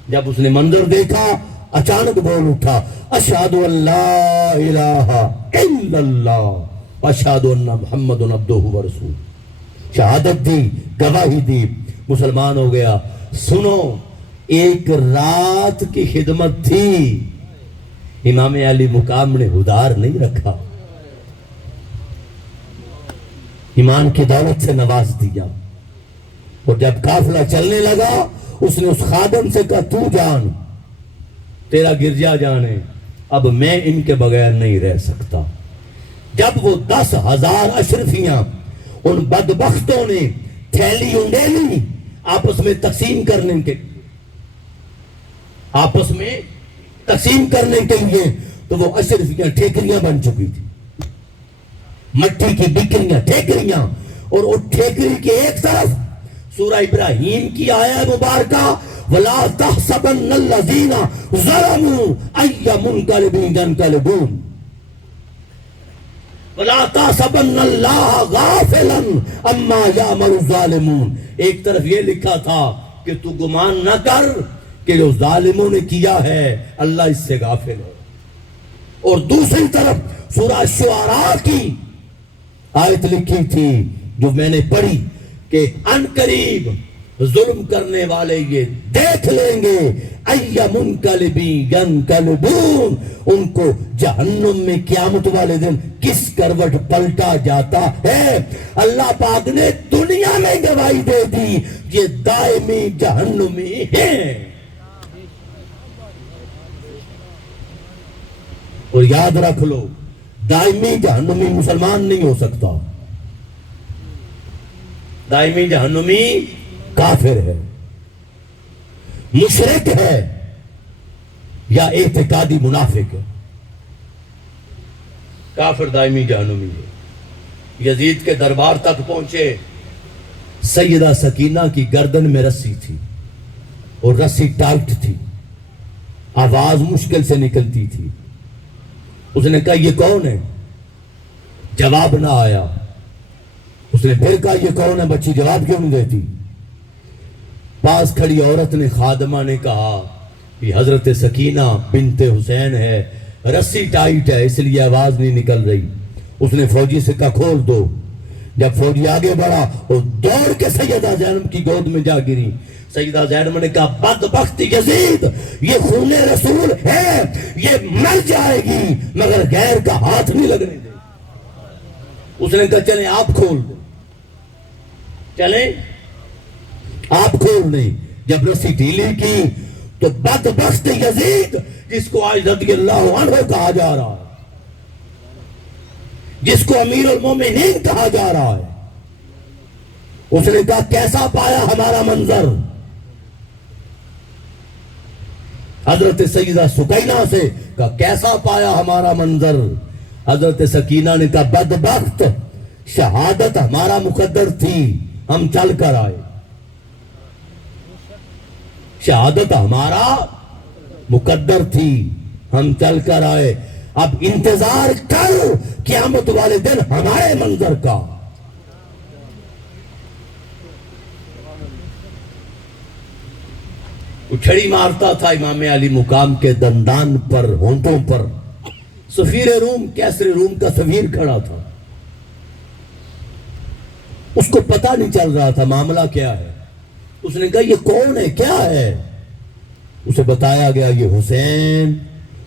جب اس نے منظر دیکھا اچانک بول اٹھا، اشہد ان لا الہ الا اللہ اشہد ان محمد عبدہ ورسولہ، شہادت دی، گواہی دی، مسلمان ہو گیا۔ سنو، ایک رات کی خدمت تھی، امام علی مقام نے ادار نہیں رکھا، ایمان کی دولت سے نواز دیا۔ اور جب قافلہ چلنے لگا اس نے اس خادم سے کہا تو جان، تیرا گرجا جانے، اب میں ان کے بغیر نہیں رہ سکتا۔ جب وہ 10,000 اشرفیاں ان بدبختوں نے تھیلی انڈیلی آپس میں تقسیم کرنے کے لیے، تو وہ اشرفیاں ٹھیکریاں بن چکی تھی، مٹی کی بکریاں ٹھیکریاں، اور وہ ٹھیکری کے ایک طرف سورہ ابراہیم کی آیہ مبارکہ وَلَا تَحْسَبَنَّ الَّذِينَ ظَلَمُوا أَيَّ مُنْقَلِبٍ يَنْقَلِبُونَ وَلَا تَحْسَبَنَّ اللَّهَ غَافِلًا عَمَّا يَعْمَلُ الظَّالِمُونَ، ایک طرف یہ لکھا تھا کہ تو گمان نہ کر کہ جو ظالموں نے کیا ہے اللہ اس سے غافل ہے، اور دوسری طرف سورہ شعراء کی آیت لکھی تھی جو میں نے پڑھی کہ ان قریب ظلم کرنے والے یہ دیکھ لیں گے اَيَّ مُنْقَلِبٍ يَنْقَلِبُونَ، ان کو جہنم میں قیامت والے دن کس کروٹ پلٹا جاتا ہے۔ اللہ پاک نے دنیا میں گواہی دے دی یہ دائمی جہنمی ہیں، اور یاد رکھ لو دائمی جہنمی مسلمان نہیں ہو سکتا، دائمی جہنمی کافر ہے، مشرک ہے، یا اعتقادی منافق ہے۔ کافر دائمی جہنمی ہے۔ یزید کے دربار تک پہنچے، سیدہ سکینہ کی گردن میں رسی تھی اور رسی ٹائٹ تھی، آواز مشکل سے نکلتی تھی۔ اس نے کہا یہ کون ہے؟ جواب نہ آیا۔ اس نے پھر کہا یہ کون ہے بچی، جواب کیوں نہیں دیتی؟ پاس کھڑی عورت نے، خادمہ نے کہا یہ حضرت سکینہ بنت حسین ہے، رسی ٹائٹ ہے اس لیے آواز نہیں نکل رہی۔ اس نے فوجی سے کہا کھول دو۔ جب فوجی آگے بڑھا اور دوڑ کے سیدہ زینب کی گود میں جا گری۔ سیدہ زینب نے کہا بدبخت یزید، یہ خون رسول ہے، یہ مر جائے گی مگر غیر کا ہاتھ نہیں لگنے دے۔ اس نے کہا چلیں آپ کھول دیں، چلیں آپ کھول دیں۔ جب رسی ڈھیلی کی تو بدبخت یزید، جس کو آج رضی اللہ عنہ کہا جا رہا ہے، جس کو امیر المومنین کہا جا رہا ہے، اس نے کہا کیسا پایا ہمارا منظر؟ حضرت سیدہ سکینہ سے کہا کیسا پایا ہمارا منظر؟ حضرت سکینہ نے کہا بدبخت شہادت ہمارا مقدر تھی، ہم چل کر آئے. شہادت ہمارا مقدر تھی، ہم چل کر آئے. اب انتظار کر قیامت والے دن ہمارے منظر کا. اچھڑی مارتا تھا امام علی مقام کے دندان پر، ہونٹوں پر. سفیر روم کیسر روم کا سفیر کھڑا تھا، اس کو پتہ نہیں چل رہا تھا معاملہ کیا ہے. اس نے کہا یہ کون ہے، کیا ہے؟ اسے بتایا گیا یہ حسین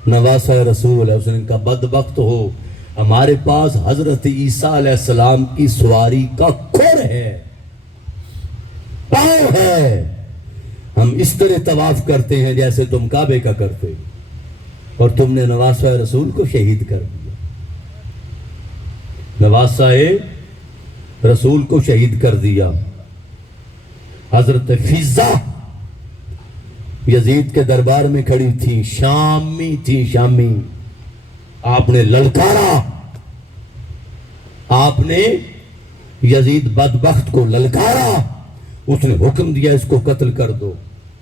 نواسہ رسول ہے. اس نے کہا بدبخت ہو، ہمارے پاس حضرت عیسیٰ علیہ السلام کی سواری کا کھر ہے، پاؤں ہے. ہم اس طرح طواف کرتے ہیں جیسے تم کعبے کا کرتے، اور تم نے نواسہ رسول کو شہید کر دیا. نواسہ رسول کو شہید کر دیا. حضرت فضہ یزید کے دربار میں کھڑی تھی، شامی تھی، شامی. آپ نے للکارا، آپ نے یزید بدبخت کو للکارا. اس نے حکم دیا اس کو قتل کر دو.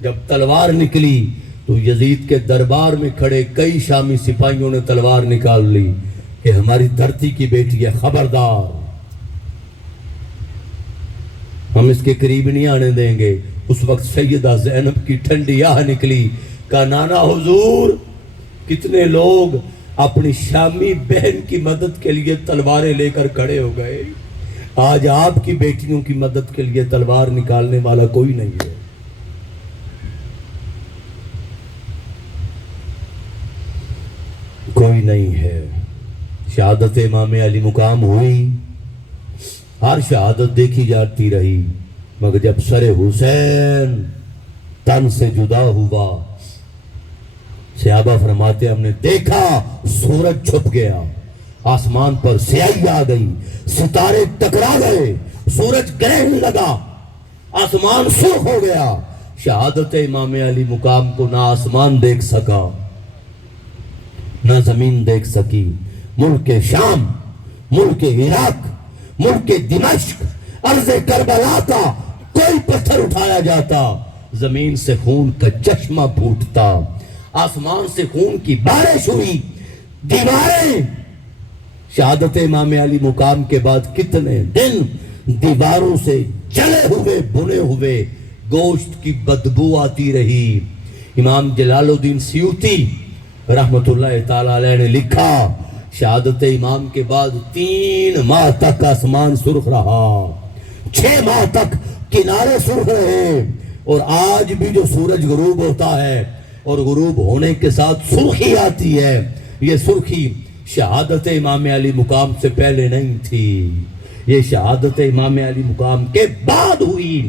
جب تلوار نکلی تو یزید کے دربار میں کھڑے کئی شامی سپاہیوں نے تلوار نکال لی کہ ہماری دھرتی کی بیٹی ہے، خبردار، ہم اس کے قریب نہیں آنے دیں گے. اس وقت سیدہ زینب کی ٹھنڈی آہ نکلی. کہا نانا حضور، کتنے لوگ اپنی شامی بہن کی مدد کے لیے تلواریں لے کر کھڑے ہو گئے، آج آپ کی بیٹیوں کی مدد کے لیے تلوار نکالنے والا کوئی نہیں ہے. کوئی نہیں ہے. شہادت امام علی مقام ہوئی، ہر شہادت دیکھی جاتی رہی، مگر جب سر حسین تن سے جدا ہوا، صحابہ فرماتے ہم نے دیکھا سورج چھپ گیا، آسمان پر سیاہی آ گئی، ستارے ٹکرا گئے، سورج گرہن لگا، آسمان سرخ ہو گیا. شہادت امام علی مقام کو نہ آسمان دیکھ سکا، نہ زمین دیکھ سکی. ملک شام، ملک عراق، ملک دمشق، ارض کربلا کا کوئی پتھر اٹھایا جاتا، زمین سے خون کا چشمہ پھوٹتا، آسمان سے خون کی بارش ہوئی. دیواریں شہادت امام علی مقام کے بعد کتنے دن دیواروں سے جلے ہوئے بنے ہوئے گوشت کی بدبو آتی رہی. امام جلال الدین سیوطی رحمت اللہ تعالیٰ علیہ نے لکھا شہادت امام کے بعد 3 ماہ تک آسمان سرخ رہا، 6 ماہ تک کنارے سرخ رہے. اور آج بھی جو سورج غروب ہوتا ہے اور غروب ہونے کے ساتھ سرخی آتی ہے، یہ سرخی شہادت امام علی مقام سے پہلے نہیں تھی، یہ شہادت امام علی مقام کے بعد ہوئی.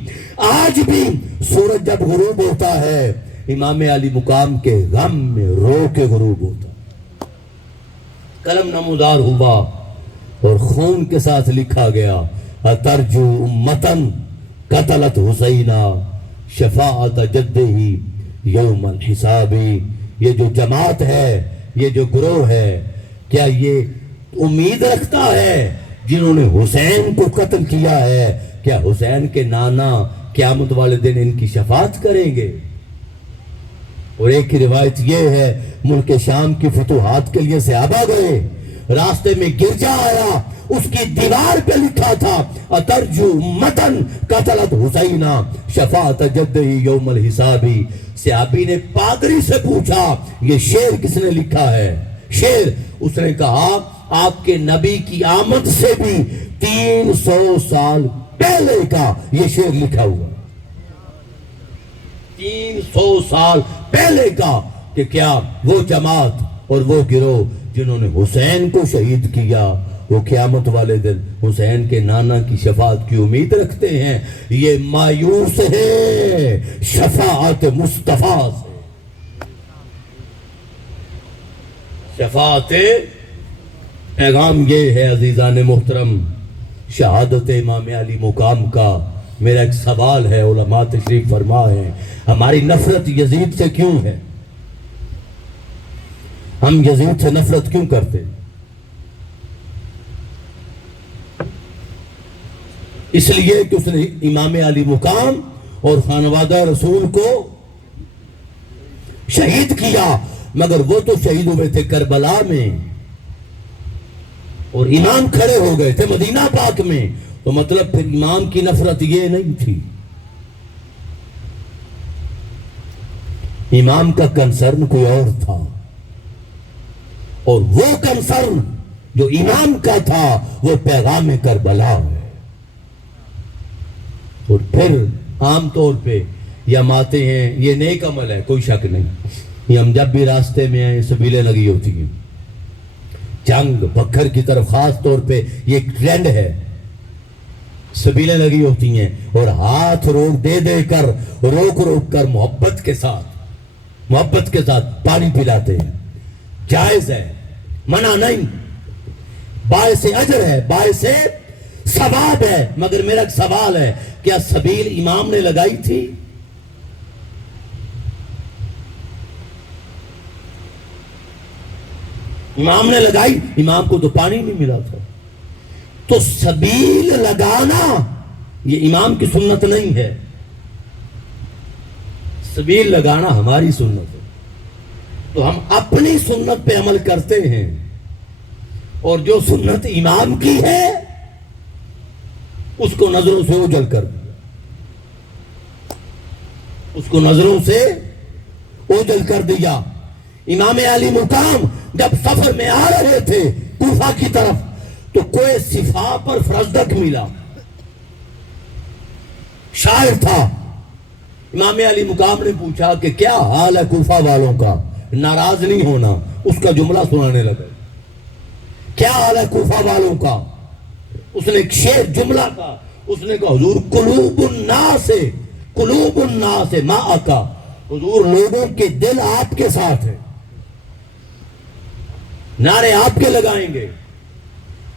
آج بھی سورج جب غروب ہوتا ہے امام علی مقام کے غم میں رو کے غروب ہوتا. قلم نمودار ہوا اور خون کے ساتھ لکھا گیا اترجو امتن قتلت حسینہ شفاعت جدہ یوم الحساب. یہ جو جماعت ہے، یہ جو گروہ ہے، کیا یہ امید رکھتا ہے جنہوں نے حسین کو قتل کیا ہے، کیا حسین کے نانا قیامت والے دن ان کی شفاعت کریں گے؟ اور ایک روایت یہ ہے ملک شام کی فتوحات کے لیے صحابہ گئے، راستے میں گرجا آیا، اس کی دیوار پہ لکھا تھا اترجو امتن قتلت حسینہ شفاعت جدہ یوم الحساب. صحابی نے پادری سے پوچھا یہ شعر کس نے لکھا ہے؟ شعر اس نے کہا آپ کے نبی کی آمد سے بھی 300 سال پہلے کا یہ شعر لکھا ہوا، 300 سال پہلے کا، کہ کیا وہ جماعت اور وہ گروہ جنہوں نے حسین کو شہید کیا وہ قیامت والے دن حسین کے نانا کی شفاعت کی امید رکھتے ہیں؟ یہ مایوس ہے شفاعت مصطفیٰ سے. شفاعت پیغام یہ ہے عزیزان محترم شہادت امام علی مقام کا. میرا ایک سوال ہے، علماء تشریف فرما ہے، ہماری نفرت یزید سے کیوں ہے؟ ہم یزید سے نفرت کیوں کرتے؟ اس لیے کہ اس نے امام علی مقام اور خانوادہ رسول کو شہید کیا، مگر وہ تو شہید ہوئے تھے کربلا میں اور امام کھڑے ہو گئے تھے مدینہ پاک میں، تو مطلب پھر امام کی نفرت یہ نہیں تھی، امام کا کنسرن کوئی اور تھا، اور وہ کنسرن جو امام کا تھا وہ پیغام کربلا ہے۔ اور پھر عام طور پہ یہ ہم آتے ہیں، یہ نیک عمل ہے کوئی شک نہیں، یہ ہم جب بھی راستے میں آئے سبیلیں لگی ہوتی ہیں، جنگ بکھر کی طرف خاص طور پہ یہ ایک ٹرینڈ ہے، سبیلیں لگی ہوتی ہیں اور ہاتھ روک دے دے کر روک روک کر محبت کے ساتھ پانی پلاتے ہیں، جائز ہے، منع نہیں، باعث اجر ہے، باعث ثواب ہے، مگر میرا ایک سوال ہے، کیا سبیل امام نے لگائی تھی؟ امام نے لگائی، امام کو تو پانی نہیں ملا تھا، تو سبیل لگانا یہ امام کی سنت نہیں ہے، سبیل لگانا ہماری سنت ہے، تو ہم اپنی سنت پہ عمل کرتے ہیں، اور جو سنت امام کی ہے اس کو نظروں سے اوجھل کر دیا، اس کو نظروں سے اوجھل کر دیا۔ امام علی مقام جب سفر میں آ رہے تھے کوفہ کی طرف تو کوئی صفا پر فرزدق ملا، شاعر تھا، امام علی مقام نے پوچھا کہ کیا حال ہے کوفہ والوں کا، ناراض نہیں ہونا، اس کا جملہ سنانے لگا، کیا حال ہے کوفہ والوں کا، اس نے ایک شعر جملہ کا، اس نے کہا حضور قلوب الناس معاکا، حضور لوگوں کے دل آپ کے ساتھ ہیں، نعرے آپ کے لگائیں گے،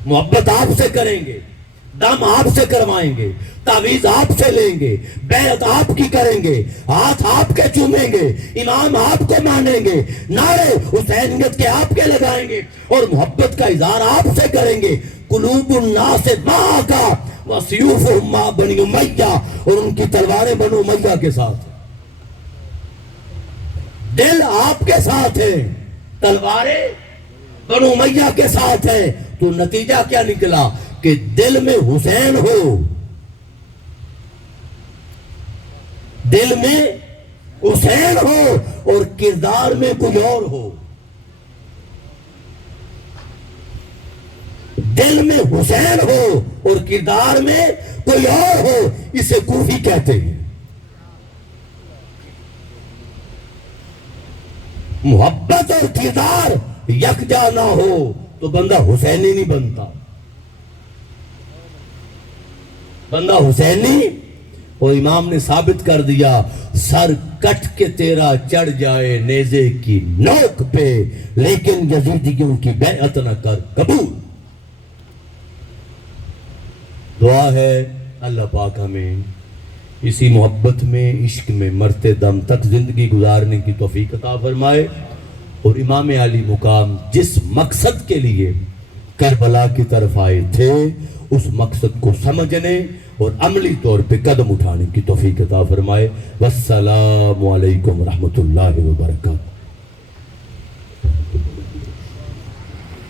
محبت آپ سے کریں گے، دم آپ سے کروائیں گے، تعویذ آپ سے لیں گے، بیعت آپ کی کریں گے، ہاتھ آپ کے چومیں گے، امام آپ کو مانیں گے، نعرے حسینیت کے آپ کے لگائیں گے اور محبت کا اظہار آپ سے کریں گے۔ قلوب الناس معاکا وسیوفہم مع بنی امیہ، اور ان کی تلواریں بنو امیہ کے ساتھ، دل آپ کے ساتھ ہیں، تلواریں بنو امیہ کے ساتھ ہیں، تو نتیجہ کیا نکلا کہ دل میں حسین ہو، دل میں حسین ہو اور کردار میں کوئی اور ہو، دل میں حسین ہو اور کردار میں کوئی اور ہو، اسے کوفی کہتے ہیں۔ محبت اور کردار یکجا نہ ہو تو بندہ حسینی نہیں بنتا، بندہ حسینی، اور امام نے ثابت کر دیا، سر کٹ کے تیرا چڑھ جائے نیزے کی نوک پہ، لیکن یزیدیوں کی بیعت نہ کر قبول۔ دعا ہے اللہ پاک ہمیں اسی محبت میں، عشق میں مرتے دم تک زندگی گزارنے کی توفیق عطا فرمائے، اور امام علی مقام جس مقصد کے لیے کربلا کی طرف آئے تھے اس مقصد کو سمجھنے اور عملی طور پہ قدم اٹھانے کی توفیق عطا فرمائے۔ والسلام علیکم ورحمۃ اللہ وبرکاتہ۔